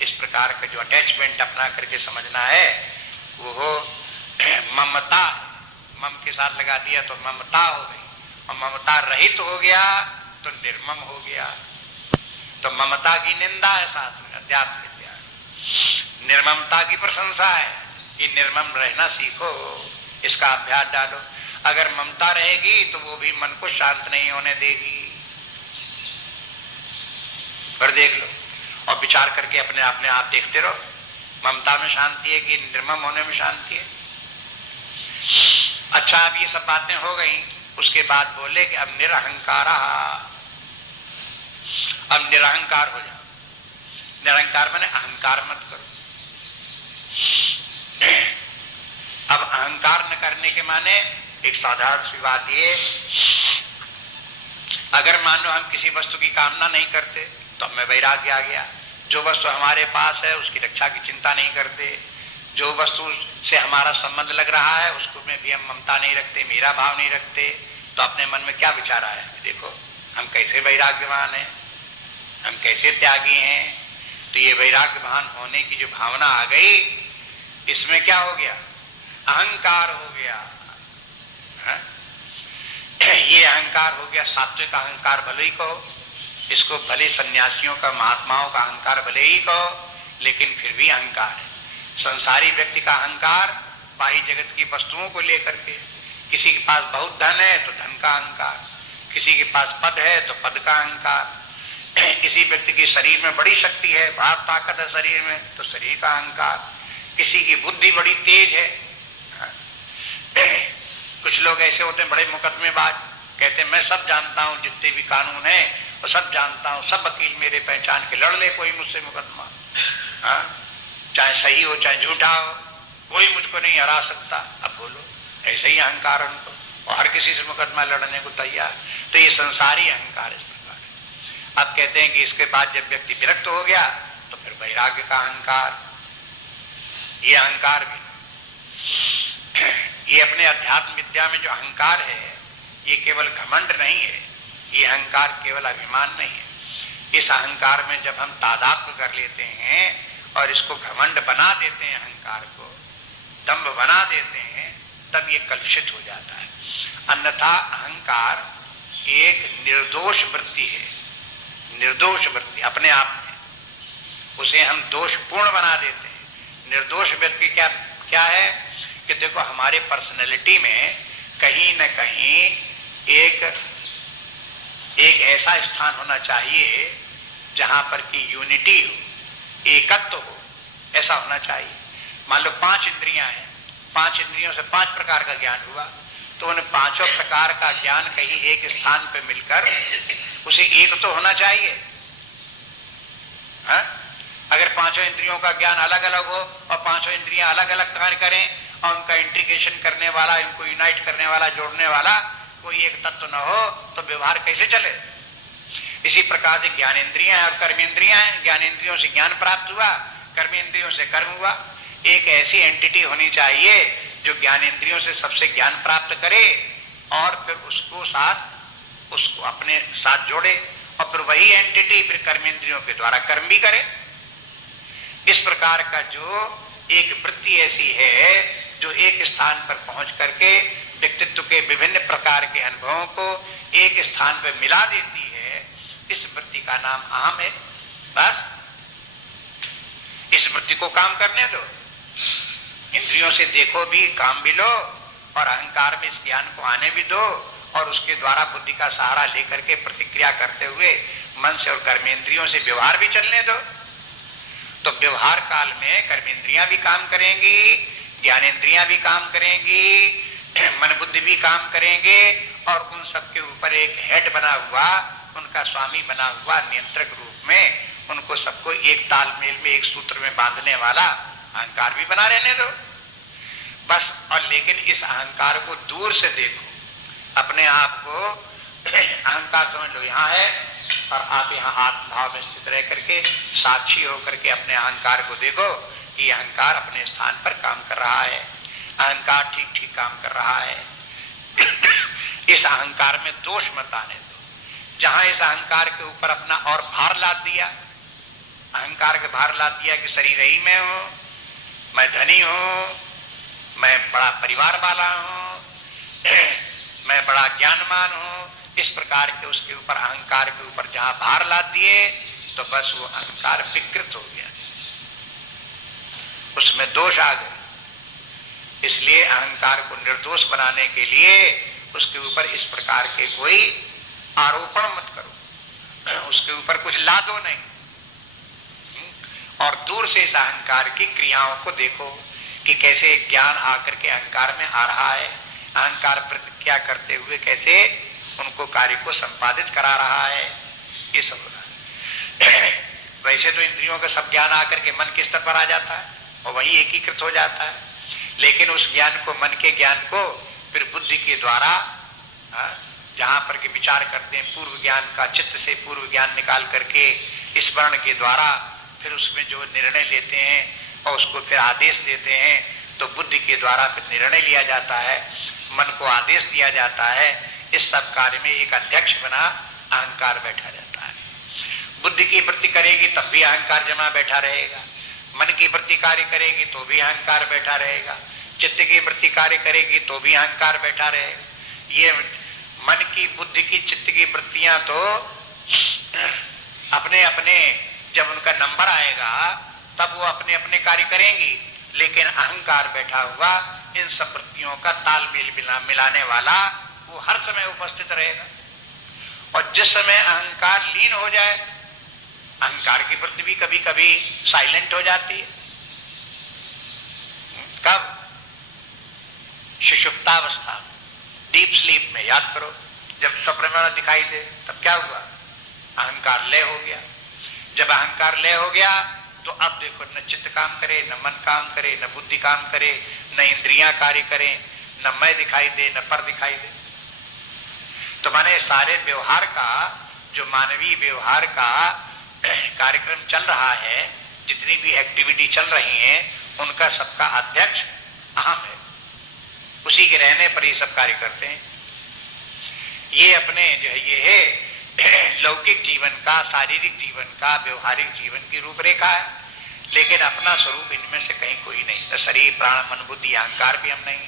इस प्रकार का जो अटैचमेंट अपना करके समझना है वो ममता, मम के साथ लगा दिया तो ममता हो गई, और ममता रहित हो गया तो निर्मम हो गया। तो ममता की निंदा है साथ में अध्यात्म विद्या, निर्ममता की प्रशंसा है कि निर्मम रहना सीखो, इसका अभ्यास डालो। अगर ममता रहेगी तो वो भी मन को शांत नहीं होने देगी। पर देख लो और विचार करके अपने आप देखते रहो, ममता में शांति है कि निर्मम होने में शांति है। अच्छा, अब ये सब बातें हो गई, उसके बाद बोले कि अब निरहंकार, अब निरहंकार हो जाओ। निरहंकार माने अहंकार मत करो। अब अहंकार न करने के माने एक साधारण सी बात ये, अगर मान लो हम किसी वस्तु की कामना नहीं करते तो हमें वैराग्य आ गया। जो वस्तु हमारे पास है उसकी रक्षा की चिंता नहीं करते, जो वस्तु से हमारा संबंध लग रहा है उसको में भी हम ममता नहीं रखते, मेरा भाव नहीं रखते, तो अपने मन में क्या विचार आया, देखो हम कैसे वैराग्यवान हैं, हम कैसे त्यागी हैं। तो ये वैराग्यवान होने की जो भावना आ गई, इसमें क्या हो गया, अहंकार हो गया। ये अहंकार हो गया, सात्विक अहंकार भले ही कहो, इसको भले सन्यासियों का, महात्माओं का अहंकार भले ही कहो, लेकिन फिर भी अहंकार है। संसारी व्यक्ति का अहंकार बाह्य जगत की वस्तुओं को लेकर के, किसी के पास बहुत धन है तो धन का अहंकार, किसी के पास पद है तो पद का अहंकार, किसी व्यक्ति के शरीर में बड़ी शक्ति है, बहुत ताकत है शरीर में, तो शरीर का अहंकार, किसी की बुद्धि बड़ी तेज है। कुछ लोग ऐसे होते हैं बड़े मुकदमेबाज, कहते हैं मैं सब जानता हूं, जितने भी कानून है वो सब जानता हूं, सब वकील मेरे पहचान के, लड़ ले कोई मुझसे मुकदमा, चाहे सही हो चाहे झूठा हो, कोई मुझको नहीं हरा सकता। अब बोलो, ऐसे ही अहंकार उनको, और हर किसी से मुकदमा लड़ने को तैयार। तो ये संसारी अहंकार इस प्रकार है। अब कहते हैं कि इसके बाद जब व्यक्ति विरक्त हो गया तो फिर वैराग्य का अहंकार, ये अहंकार भी, ये अपने अध्यात्म विद्या में जो अहंकार है ये केवल घमंड नहीं है, ये अहंकार केवल अभिमान नहीं है। इस अहंकार में जब हम तादात्म्य कर लेते हैं और इसको घमंड बना देते हैं, अहंकार को दंभ बना देते हैं, तब ये कलुषित हो जाता है। अन्यथा अहंकार एक निर्दोष वृत्ति है, निर्दोष वृत्ति अपने आप में, उसे हम दोषपूर्ण बना देते हैं। निर्दोष व्यक्ति क्या है कि देखो हमारे पर्सनैलिटी में कहीं न कहीं एक ऐसा स्थान होना चाहिए जहां पर की यूनिटी हो, एकत्व हो, ऐसा होना चाहिए। मान लो 5 इंद्रियां हैं, 5 इंद्रियों से 5 प्रकार का ज्ञान हुआ, तो उन 5 प्रकार का ज्ञान कहीं एक स्थान पर मिलकर उसे एक तो होना चाहिए। हा? अगर 5 इंद्रियों का ज्ञान अलग अलग हो और 5 इंद्रियां अलग अलग कार्य करें और उनका इंटीग्रेशन करने वाला, इनको यूनाइट करने वाला, जोड़ने वाला कोई एक तत्व न हो, तो व्यवहार कैसे चले? इसी प्रकार से ज्ञानेंद्रियां और कर्मेंद्रियां हैं। ज्ञानेंद्रियों से ज्ञान प्राप्त हुआ, कर्मेंद्रियों से कर्म हुआ। एक ऐसी एंटिटी होनी चाहिए जो ज्ञानेंद्रियों से सबसे ज्ञान प्राप्त करे और फिर उसको अपने साथ जोड़े, और फिर वही एंटिटी फिर कर्मेंद्रियों के द्वारा कर्म भी करे। इस प्रकार का जो एक वृत्ति ऐसी है जो एक स्थान पर पहुंच करके व्यक्तित्व के विभिन्न प्रकार के अनुभवों को एक स्थान पर मिला देती है, इस वृत्ति का नाम अहम है। बस इस वृत्ति को काम करने दो, इंद्रियों से देखो भी, काम भी लो, और अहंकार में इस ज्ञान को आने भी दो, और उसके द्वारा बुद्धि का सहारा लेकर के प्रतिक्रिया करते हुए मन से और कर्मेंद्रियों से व्यवहार भी चलने दो। तो व्यवहार काल में कर्मेंद्रियां भी काम करेंगी, ज्ञानेंद्रियां भी काम करेंगी, मन बुद्धि भी काम करेंगे, और उन सबके ऊपर एक हेड बना हुआ, उनका स्वामी बना हुआ, नियंत्रक रूप में उनको सबको एक तालमेल में, एक सूत्र में बांधने वाला अहंकार भी बना रहने दो बस। और लेकिन इस अहंकार को दूर से देखो, अपने आप को अहंकार समझ लो यहाँ है, और आप यहाँ आत्म भाव में स्थित रह करके साक्षी होकर के अपने अहंकार को देखो कि अहंकार अपने स्थान पर काम कर रहा है, अहंकार ठीक ठीक काम कर रहा है। इस अहंकार में दोष मत आने दो। जहां इस अहंकार के ऊपर अपना और भार लाद दिया, अहंकार के भार लाद दिया कि शरीर ही मैं हूं, मैं धनी हूं, मैं बड़ा परिवार वाला हूं, मैं बड़ा ज्ञानवान हूं, इस प्रकार के उसके ऊपर, अहंकार के ऊपर जहां भार लाद दिए, तो बस वो अहंकार विकृत हो गया, उसमें दोष आ गए। इसलिए अहंकार को निर्दोष बनाने के लिए उसके ऊपर इस प्रकार के कोई आरोपण मत करो, उसके ऊपर कुछ लादो नहीं, और दूर से इस अहंकार की क्रियाओं को देखो कि कैसे ज्ञान आकर के अहंकार में आ रहा है, अहंकार प्रतिक्रिया करते हुए कैसे उनको कार्य को संपादित करा रहा है, ये सब हो रहा है। वैसे तो इंद्रियों का सब ज्ञान आकर के मन के स्तर पर आ जाता है और वही एकीकृत हो जाता है, लेकिन उस ज्ञान को, मन के ज्ञान को फिर बुद्धि के द्वारा जहां पर के विचार करते हैं, पूर्व ज्ञान का, चित्त से पूर्व ज्ञान निकाल करके स्मरण के द्वारा फिर उसमें जो निर्णय लेते हैं और उसको फिर आदेश देते हैं, तो बुद्धि के द्वारा फिर निर्णय लिया जाता है, मन को आदेश दिया जाता है। इस सब कार्य में एक अध्यक्ष बना अहंकार बैठा रहता है। बुद्धि की वृत्ति करेगी तब भी अहंकार जमा बैठा रहेगा, मन की वृत्ति कार्य करेगी तो भी अहंकार बैठा रहेगा, चित्त की वृत्ति कार्य करेगी तो भी अहंकार बैठा रहेगा। ये मन की, बुद्धि की, चित्त की वृत्तियां तो अपने अपने, जब उनका नंबर आएगा तब वो अपने अपने कार्य करेंगी, लेकिन अहंकार बैठा हुआ इन सब वृत्तियों का तालमेल मिलाने वाला वो हर समय उपस्थित रहेगा। और जिस समय अहंकार लीन हो जाए, अहंकार की वृत्ति भी कभी कभी साइलेंट हो जाती है। कब? सुषुप्तावस्था, डीप स्लीप में। याद करो, जब स्वप्न में दिखाई दे तब क्या हुआ? अहंकार लय हो गया। जब अहंकार लय हो गया तो अब देखो, न चित्त काम करे, न मन काम करे, न बुद्धि काम करे, न इंद्रियां कार्य करें, न मैं दिखाई दे, न पर दिखाई दे। तो माने सारे व्यवहार का, जो मानवीय व्यवहार का कार्यक्रम चल रहा है, जितनी भी एक्टिविटी चल रही है, उनका सबका अध्यक्ष अहम है। उसी के रहने पर ये सब कार्य करते हैं। ये अपने जो है, ये है लौकिक जीवन का, शारीरिक जीवन का, व्यवहारिक जीवन की रूपरेखा है, लेकिन अपना स्वरूप इनमें से कहीं कोई नहीं। तो शरीर, प्राण, मन, बुद्धि, अहंकार भी हम नहीं।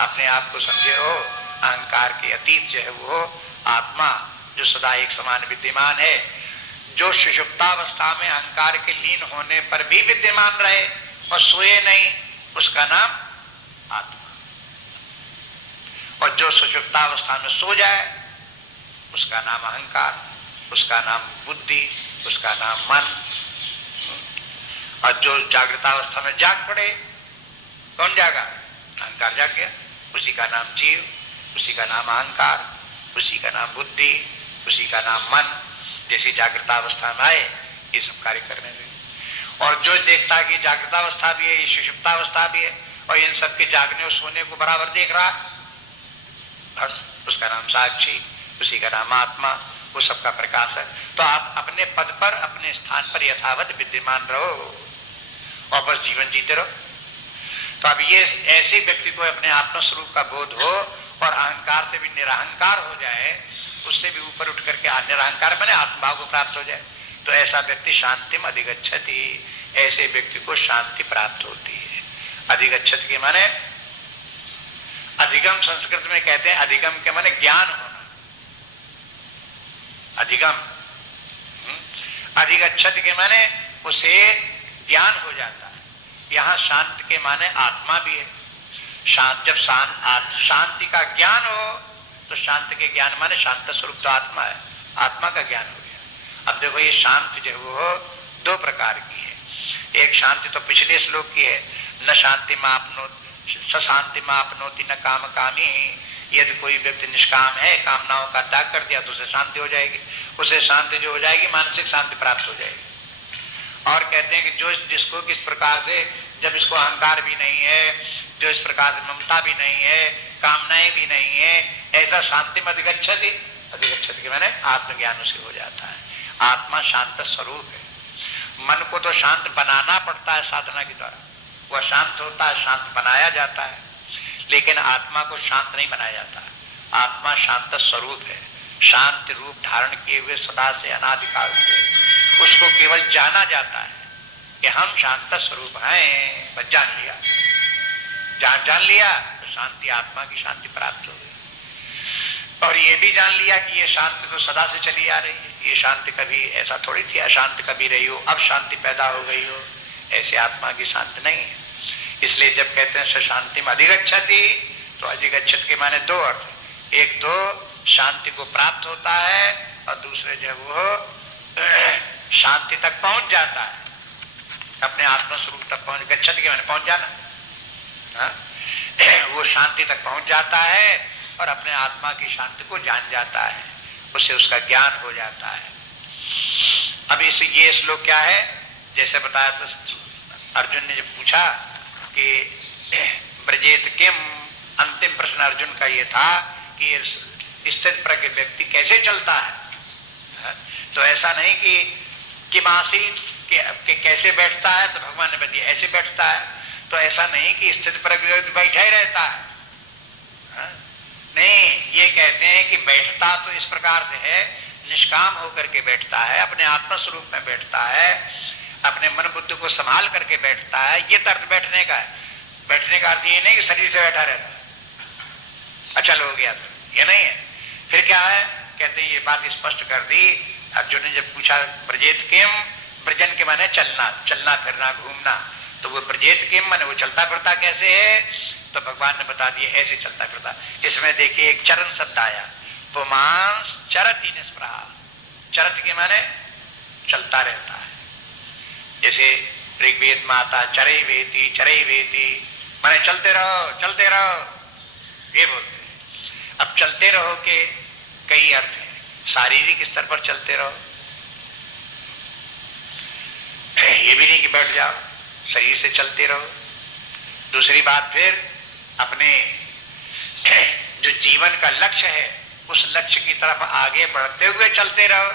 अपने आप को समझे हो अहंकार के अतीत जो है वो आत्मा, जो सदा एक समान विद्यमान है, जो सुषुप्तावस्था में अहंकार के लीन होने पर भी विद्यमान रहे और सोए नहीं, उसका नाम आत्मा। और जो सुषुप्तावस्था में सो जाए, उसका नाम अहंकार, उसका नाम बुद्धि, उसका नाम मन। और जो जागृतावस्था में जाग पड़े, कौन जागा? अहंकार जाग गया, उसी का नाम जीव, उसी का नाम अहंकार, उसी का नाम बुद्धि, उसी का नाम मन। जैसी जागृतावस्था में आए ये सब कार्य करने लगे। और जो देखता है कि जागृतावस्था भी है, सुषुप्तावस्था भी है, और इन सबके जागने और सोने को बराबर देख रहा, बस उसका नाम साक्षी, उसी का नाम आत्मा, वो सबका प्रकाश है। तो आप अपने पद पर, अपने स्थान पर यथावत विद्यमान रहो और बस जीवन जीते रहो। तो अब ये ऐसे व्यक्ति को अपने आत्मस्वरूप का बोध हो और अहंकार से भी निरहंकार हो जाए, उससे भी ऊपर उठ करके निरहंकार बने, आत्मभाव को प्राप्त हो जाए, तो ऐसा व्यक्ति शांतिम अधिगच्छति, ऐसे व्यक्ति को शांति प्राप्त होती है। अधिगच्छति के माने अधिगम, संस्कृत में कहते हैं अधिगम के माने ज्ञान होना। अधिगम, अधिगच्छति के माने उसे ज्ञान हो जाता है। यहां शांत के माने आत्मा भी है। शांत, जब शांति का ज्ञान हो तो शांत के ज्ञान माने शांत स्वरूप तो आत्मा है, आत्मा का ज्ञान हो गया। अब देखो ये शांति जो वो दो प्रकार की है। एक शांति तो पिछले श्लोक की है, न शांति शांति मापनोति न काम कामी। यदि कोई व्यक्ति निष्काम है, कामनाओं का त्याग कर दिया तो उसे शांति हो जाएगी, उसे शांति जो हो जाएगी मानसिक शांति प्राप्त हो जाएगी। और कहते हैं कि जो जिसको किस प्रकार से, जब इसको अहंकार भी नहीं है, जो इस प्रकार से ममता भी नहीं है, कामनाएं भी नहीं है, ऐसा शांति में अधिगच्छति। अधिगच्छति के माने आत्मज्ञान उसे हो जाता है। आत्मा शांत स्वरूप है। मन को तो शांत बनाना पड़ता है साधना के द्वारा, वह शांत होता है, शांत बनाया जाता है, लेकिन आत्मा को शांत नहीं बनाया जाता। आत्मा शांत स्वरूप है, शांति रूप धारण किए हुए सदा से अनादिकाल से उसको केवल जाना जाता है कि हम शांत स्वरूप हैं। बस जान लिया, जान लिया तो शांति, आत्मा की शांति प्राप्त हो गई। और ये भी जान लिया कि ये शांति तो सदा से चली आ रही है, ये शांति कभी ऐसा थोड़ी थी अशांत कभी रही हो, अब शांति पैदा हो गई हो, ऐसे आत्मा की शांति नहीं है। इसलिए जब कहते हैं शांति में अधिगच्छति, तो अधिगच्छति के माने दो अर्थ। एक तो शांति को प्राप्त होता है, और दूसरे जब वो शांति तक पहुंच जाता है, अपने आत्मस्वरूप तक पहुंच, गच्छति के माने पहुंच जाना, वो शांति तक पहुंच जाता है और अपने आत्मा की शांति को जान जाता है, उससे उसका ज्ञान हो जाता है। अब इस ये श्लोक क्या है, जैसे बताया तो अर्जुन ने जब पूछा कि ब्रजेत किम, अंतिम प्रश्न अर्जुन का ये था कि स्थित प्रज्ञ व्यक्ति कैसे चलता है। तो ऐसा नहीं कि किमासीत कि कैसे बैठता है, तो भगवान ने बताया ऐसे बैठता है। तो ऐसा नहीं कि स्थित प्रज्ञ व्यक्ति बैठा ही रहता है, नहीं, ये कहते हैं कि बैठता तो इस प्रकार से है, निष्काम होकर के बैठता है, अपने आत्मा स्वरूप में बैठता है, अपने मन बुद्धि को संभाल करके बैठता है। ये अर्थ बैठने का है। बैठने का अर्थ ये नहीं कि शरीर से बैठा रहता है, अच्छा हो गया, तो ये नहीं है। फिर क्या है, कहते हैं ये बात स्पष्ट कर दी। अर्जुन ने जब पूछा ब्रजेत किम, ब्रजन के माने चलना, चलना फिरना घूमना, तो वो ब्रजेत किम माने वो चलता फिरता कैसे है, तो भगवान ने बता दिया ऐसे चलता फिरता। इसमें देखिए एक चरण शब्द आया, पुमांस चरति निस्पृहा। चरत के माने चलता रहता है, जैसे ऋग्वेद में आता चरई वेती माने चलते रहो चलते रहो, ये बोलते हैं। अब चलते रहो के कई अर्थ हैं। शारीरिक स्तर पर चलते रहो, ये भी नहीं कि बैठ जाओ, शरीर से चलते रहो। दूसरी बात, फिर अपने जो जीवन का लक्ष्य है उस लक्ष्य की तरफ आगे बढ़ते हुए चलते रहो।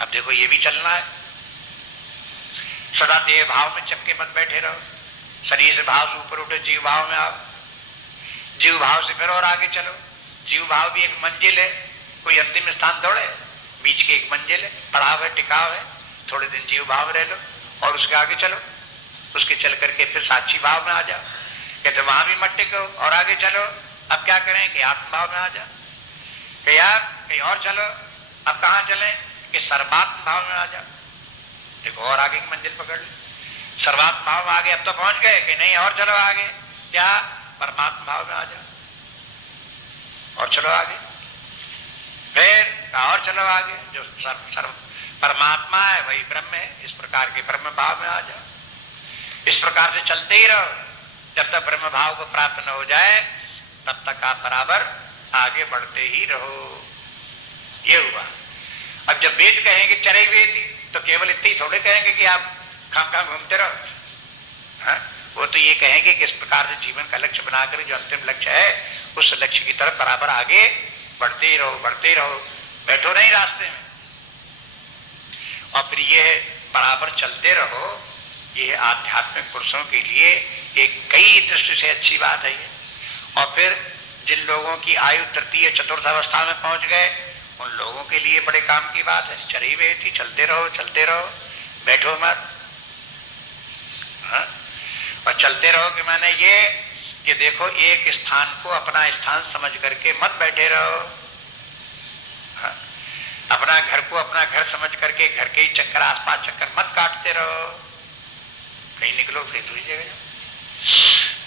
अब देखो ये भी चलना है, सदा देह भाव में चपके मत बैठे रहो, शरीर से भाव से ऊपर उठो, जीव भाव में आओ, जीव भाव से फिर और आगे चलो। जीव भाव भी एक मंजिल है, कोई अंतिम स्थान दौड़े, बीच की एक मंजिल है, पड़ाव है, टिकाव है। थोड़े दिन जीव भाव रह लो और उसके आगे चलो, उसके चल करके फिर साक्षी भाव में आ जाओ। कहते वहां भी मत टिको और आगे चलो। अब क्या करें कि आत्म भाव में आ जाओ, कि यार कहीं और चलो। अब कहाँ चले कि सर्वात्म भाव में आ जाओ, देखो और आगे की मंजिल पकड़ लो। सर्वात्म भाव में आगे अब तो पहुंच गए कि नहीं, और चलो आगे, क्या परमात्मा भाव में आ जाओ और चलो आगे, फिर और चलो आगे, जो परमात्मा है वही ब्रह्म है, इस प्रकार के ब्रह्म भाव में आ जाओ। इस प्रकार से चलते ही रहो जब तक ब्रह्म भाव को प्राप्त न हो जाए, तब तक आप बराबर आगे बढ़ते ही रहो। ये हुआ। अब जब वेद कहेंगे चरे वेद, तो केवल इतने ही थोड़े कहेंगे कि आप खाम घूमते रहो। हाँ? वो तो ये कहेंगे कि इस प्रकार से जीवन का लक्ष्य बनाकर जो अंतिम लक्ष्य है, उस लक्ष्य की तरफ बराबर आगे बढ़ते ही रहो, बढ़ते ही रहो, बैठो नहीं रास्ते में। और फिर ये बराबर चलते रहो, ये आध्यात्मिक पुरुषों के लिए एक कई दृष्टि से अच्छी बात है ये। और फिर जिन लोगों की आयु तृतीय चतुर्थ अवस्था में पहुंच गए, उन लोगों के लिए बड़े काम की बात है। चरी बेटी चलते रहो, बैठो मत। हाँ? और चलते रहो कि माने ये कि देखो एक स्थान को अपना स्थान समझ करके मत बैठे रहो। हाँ? अपना घर को अपना घर समझ करके घर के ही चक्कर आसपास चक्कर मत काटते रहो। कहीं निकलो कहीं दूसरी जगह,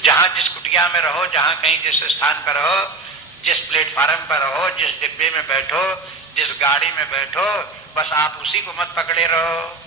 जहां जिस कुटिया में रहो, जहां कहीं जिस स्थान पर रहो, जिस प्लेटफार्म पर रहो, जिस डिब्बे में बैठो, जिस गाड़ी में बैठो, बस आप उसी को मत पकड़े रहो।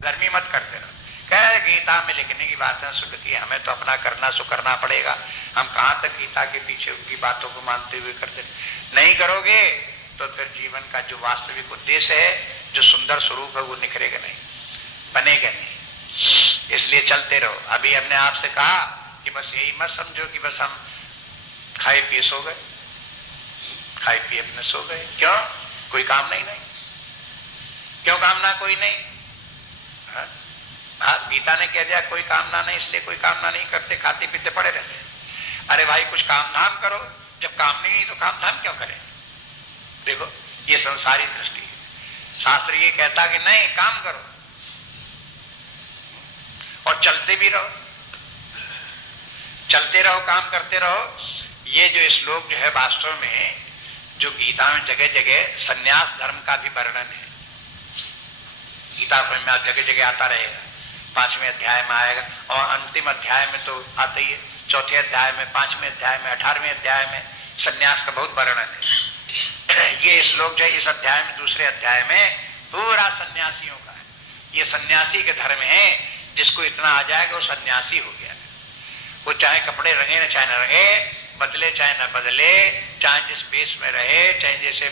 गर्मी मत करते रहो। कह रहे गीता में लिखने की बातें सुन की, हमें तो अपना करना सो करना पड़ेगा। हम कहां तक गीता के पीछे उनकी बातों को मानते हुए करते नहीं करोगे तो फिर जीवन का जो वास्तविक उद्देश्य है, जो सुंदर स्वरूप है, वो निखरेगा नहीं, बनेगा नहीं। इसलिए चलते रहो। अभी हमने आपसे कहा कि बस यही मत समझो कि बस हम खाए पिए सो गए, खाए पिए अपने सो गए। क्यों? कोई काम नहीं। क्यों कामना कोई नहीं? हाँ, गीता ने कह दिया कोई कामना नहीं, इसलिए कोई कामना नहीं करते, खाते पीते पड़े रहते। अरे भाई कुछ काम धाम करो, जब काम नहीं तो काम धाम क्यों करें? देखो ये संसारी दृष्टि है। शास्त्र ये कहता कि नहीं, काम करो और चलते भी रहो, चलते रहो, काम करते रहो। ये जो श्लोक जो है वास्तव में जो गीता में जगह जगह संन्यास धर्म का भी वर्णन है। गीता में आप जगह जगह आता रहेगा, 5वें अध्याय में आएगा और अंतिम अध्याय में तो आते ही है, 4थे अध्याय में, 5वें अध्याय में, 18वें अध्याय में संन्यास का बहुत वर्णन है। ये श्लोक जो है इस अध्याय में, दूसरे अध्याय में पूरा सन्यासियों का है। ये सन्यासी के धर्म है। जिसको इतना आ जाएगा वो सन्यासी हो गया। वो चाहे कपड़े रंगे न चाहे न रंगे, बदले चाहे न बदले, चाहे जिस बेस में रहे, चाहे जैसे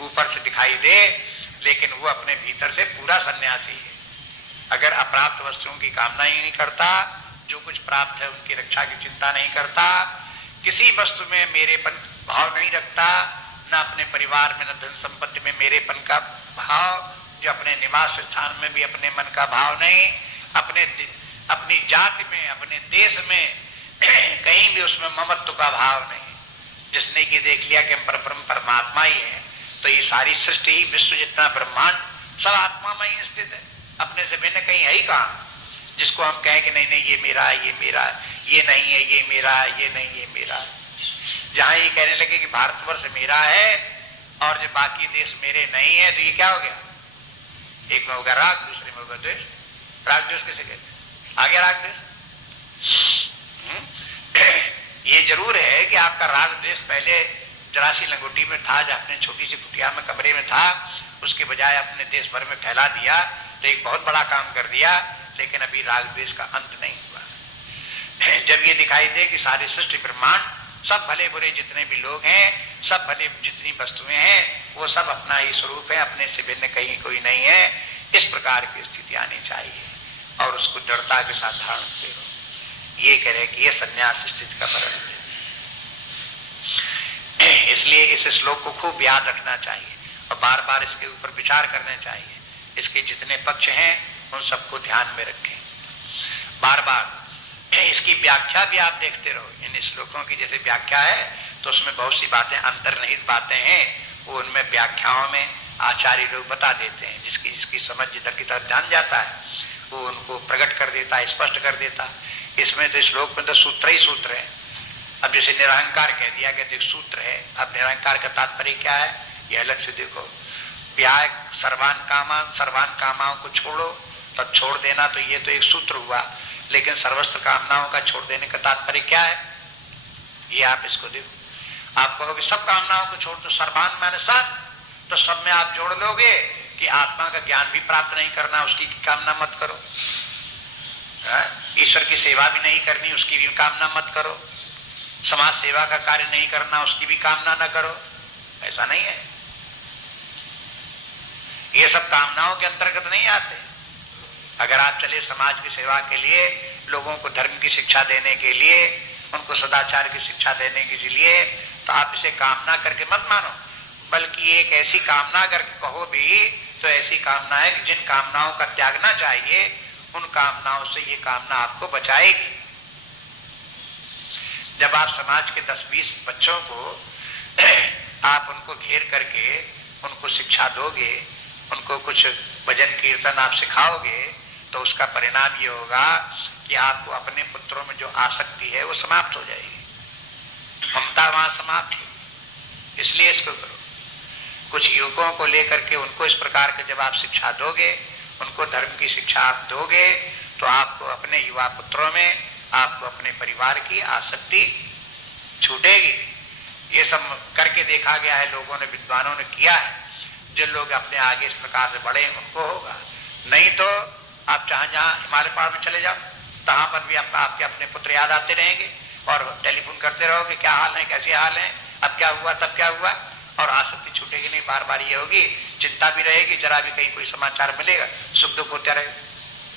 ऊपर से दिखाई दे, लेकिन वो अपने भीतर से पूरा सन्यासी है। अगर अप्राप्त वस्तुओं की कामना ही नहीं करता, जो कुछ प्राप्त है उनकी रक्षा की चिंता नहीं करता, किसी वस्तु में मेरेपन भाव नहीं रखता, न अपने परिवार में न धन संपत्ति में मेरेपन का भाव, जो अपने निवास स्थान में भी अपने मन का भाव नहीं, अपनी जाति में, अपने देश में कहीं भी उसमें ममत्व का भाव नहीं। जिसने कि देख लिया कि हम परब्रह्म परमात्मा ही है, तो ये सारी सृष्टि ही, विश्व जितना ब्रह्मांड सब आत्मा में ही स्थित है, अपने से भिन्न कहीं है ही कहां जिसको हम कहें कि नहीं नहीं ये मेरा, ये मेरा, ये नहीं है ये मेरा, ये नहीं ये मेरा। जहां ये कहने लगे कि भारतवर्ष मेरा है और जो बाकी देश मेरे नहीं है, तो ये क्या हो गया? एक में होगा राग, दूसरे में होगा द्वेष। राग द्वेष किसे कहते हैं? आ गया राग द्वेष। ये जरूर है कि आपका राग द्वेष पहले जरासी लंगोटी में था, जो अपने छोटी सी कुटिया में कमरे में था, उसके बजाय अपने देश भर में फैला दिया, तो एक बहुत बड़ा काम कर दिया। लेकिन अभी राग द्वेष का अंत नहीं हुआ। जब ये दिखाई दे कि सारे सृष्टि ब्रह्मांड, सब भले बुरे जितने भी लोग हैं, सब भले जितनी वस्तुएं हैं, वो सब अपना ही स्वरूप है, अपने से भिन्न कहीं कोई नहीं है, इस प्रकार की स्थिति आनी चाहिए और उसको दृढ़ता के साथ धारण करो। ये कह रहे कि ये संन्यास स्थिति का वर्णन है। इसलिए इस श्लोक को खूब याद रखना चाहिए और बार बार इसके ऊपर विचार करना चाहिए। इसके जितने पक्ष हैं उन सबको ध्यान में रखें, बार बार इसकी व्याख्या भी आप देखते रहो। इन श्लोकों की जैसे व्याख्या है तो उसमें बहुत सी बातें, अंतर्निहित बातें हैं, वो उनमें व्याख्याओं में आचार्य लोग बता देते हैं। जिसकी जिसकी समझ जिधर की तरफ ध्यान जाता है वो उनको प्रकट कर देता है, स्पष्ट कर देता है। इसमें तो श्लोक में तो सूत्र ही सूत्र है। अब जैसे निरहंकार कह दिया कि एक सूत्र है, अब निरहंकार का तात्पर्य क्या है ये अलग से देखो। व्याय सर्वान कामाओं को छोड़ो, तब छोड़ देना, तो ये तो एक सूत्र हुआ। लेकिन सर्वस्त्र कामनाओं का छोड़ देने का तात्पर्य क्या है ये आप इसको देखो। आप कहोगे सब कामनाओं को छोड़, तो सर्वान माने सब, तो सब में आप जोड़ लोगे कि आत्मा का ज्ञान भी प्राप्त नहीं करना, उसकी कामना मत करो। ईश्वर की सेवा भी नहीं करनी, उसकी भी कामना मत करो। समाज सेवा का कार्य नहीं करना, उसकी भी कामना न करो। ऐसा नहीं है, ये सब कामनाओं के अंतर्गत नहीं आते। अगर आप चले समाज की सेवा के लिए, लोगों को धर्म की शिक्षा देने के लिए, उनको सदाचार की शिक्षा देने के लिए, तो आप इसे कामना करके मत मानो, बल्कि एक ऐसी कामना करके कहो भी तो ऐसी कामना है कि जिन कामनाओं का त्यागना चाहिए उन कामनाओं से ये कामना आपको बचाएगी। जब आप समाज के 10-20 बच्चों को आप उनको घेर करके उनको शिक्षा दोगे, उनको कुछ भजन कीर्तन आप सिखाओगे, तो उसका परिणाम ये होगा कि आपको अपने पुत्रों में जो आसक्ति है वो समाप्त हो जाएगी। ममता वहां समाप्त है। इसलिए इसको करो। कुछ युवकों को लेकर के उनको इस प्रकार के जब आप शिक्षा दोगे, उनको धर्म की शिक्षा आप दोगे, तो आपको अपने युवा पुत्रों में, आपको अपने परिवार की आसक्ति छूटेगी। ये सब करके देखा गया है, लोगों ने, विद्वानों ने किया है। जो लोग अपने आगे इस प्रकार से बढ़े उनको होगा। नहीं तो आप जहां हिमालय पहाड़ में चले जाओ, तहां पर भी आपके अपने पुत्र याद आते रहेंगे और टेलीफोन करते रहोगे, क्या हाल है, कैसे हाल है, अब क्या हुआ, तब क्या हुआ, और आसक्ति छूटेगी नहीं। बार बार ये होगी, चिंता भी रहेगी, जरा भी कहीं कोई समाचार मिलेगा सुख दुख होते रहे।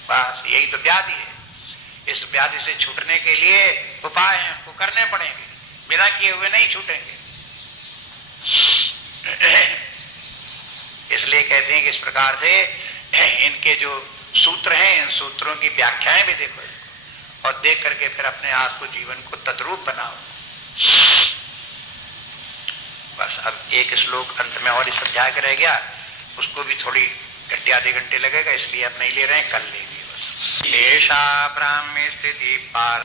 बस यही तो व्याधि है। इस व्याधि से छूटने के लिए उपाय हैं, उनको करने पड़ेंगे, बिना किए हुए नहीं छूटेंगे। इसलिए कहते हैं कि इस प्रकार से इनके जो सूत्र हैं, इन सूत्रों की व्याख्याएं भी देखो और देख करके फिर अपने आप को, जीवन को तद्रूप बनाओ। बस अब एक श्लोक अंत में और इस अध्याय का रह गया, उसको भी थोड़ी घंटे आधे घंटे लगेगा, इसलिए अब नहीं ले रहे हैं, कल लेंगे। बस ऐसा ब्राह्मी स्थिति पार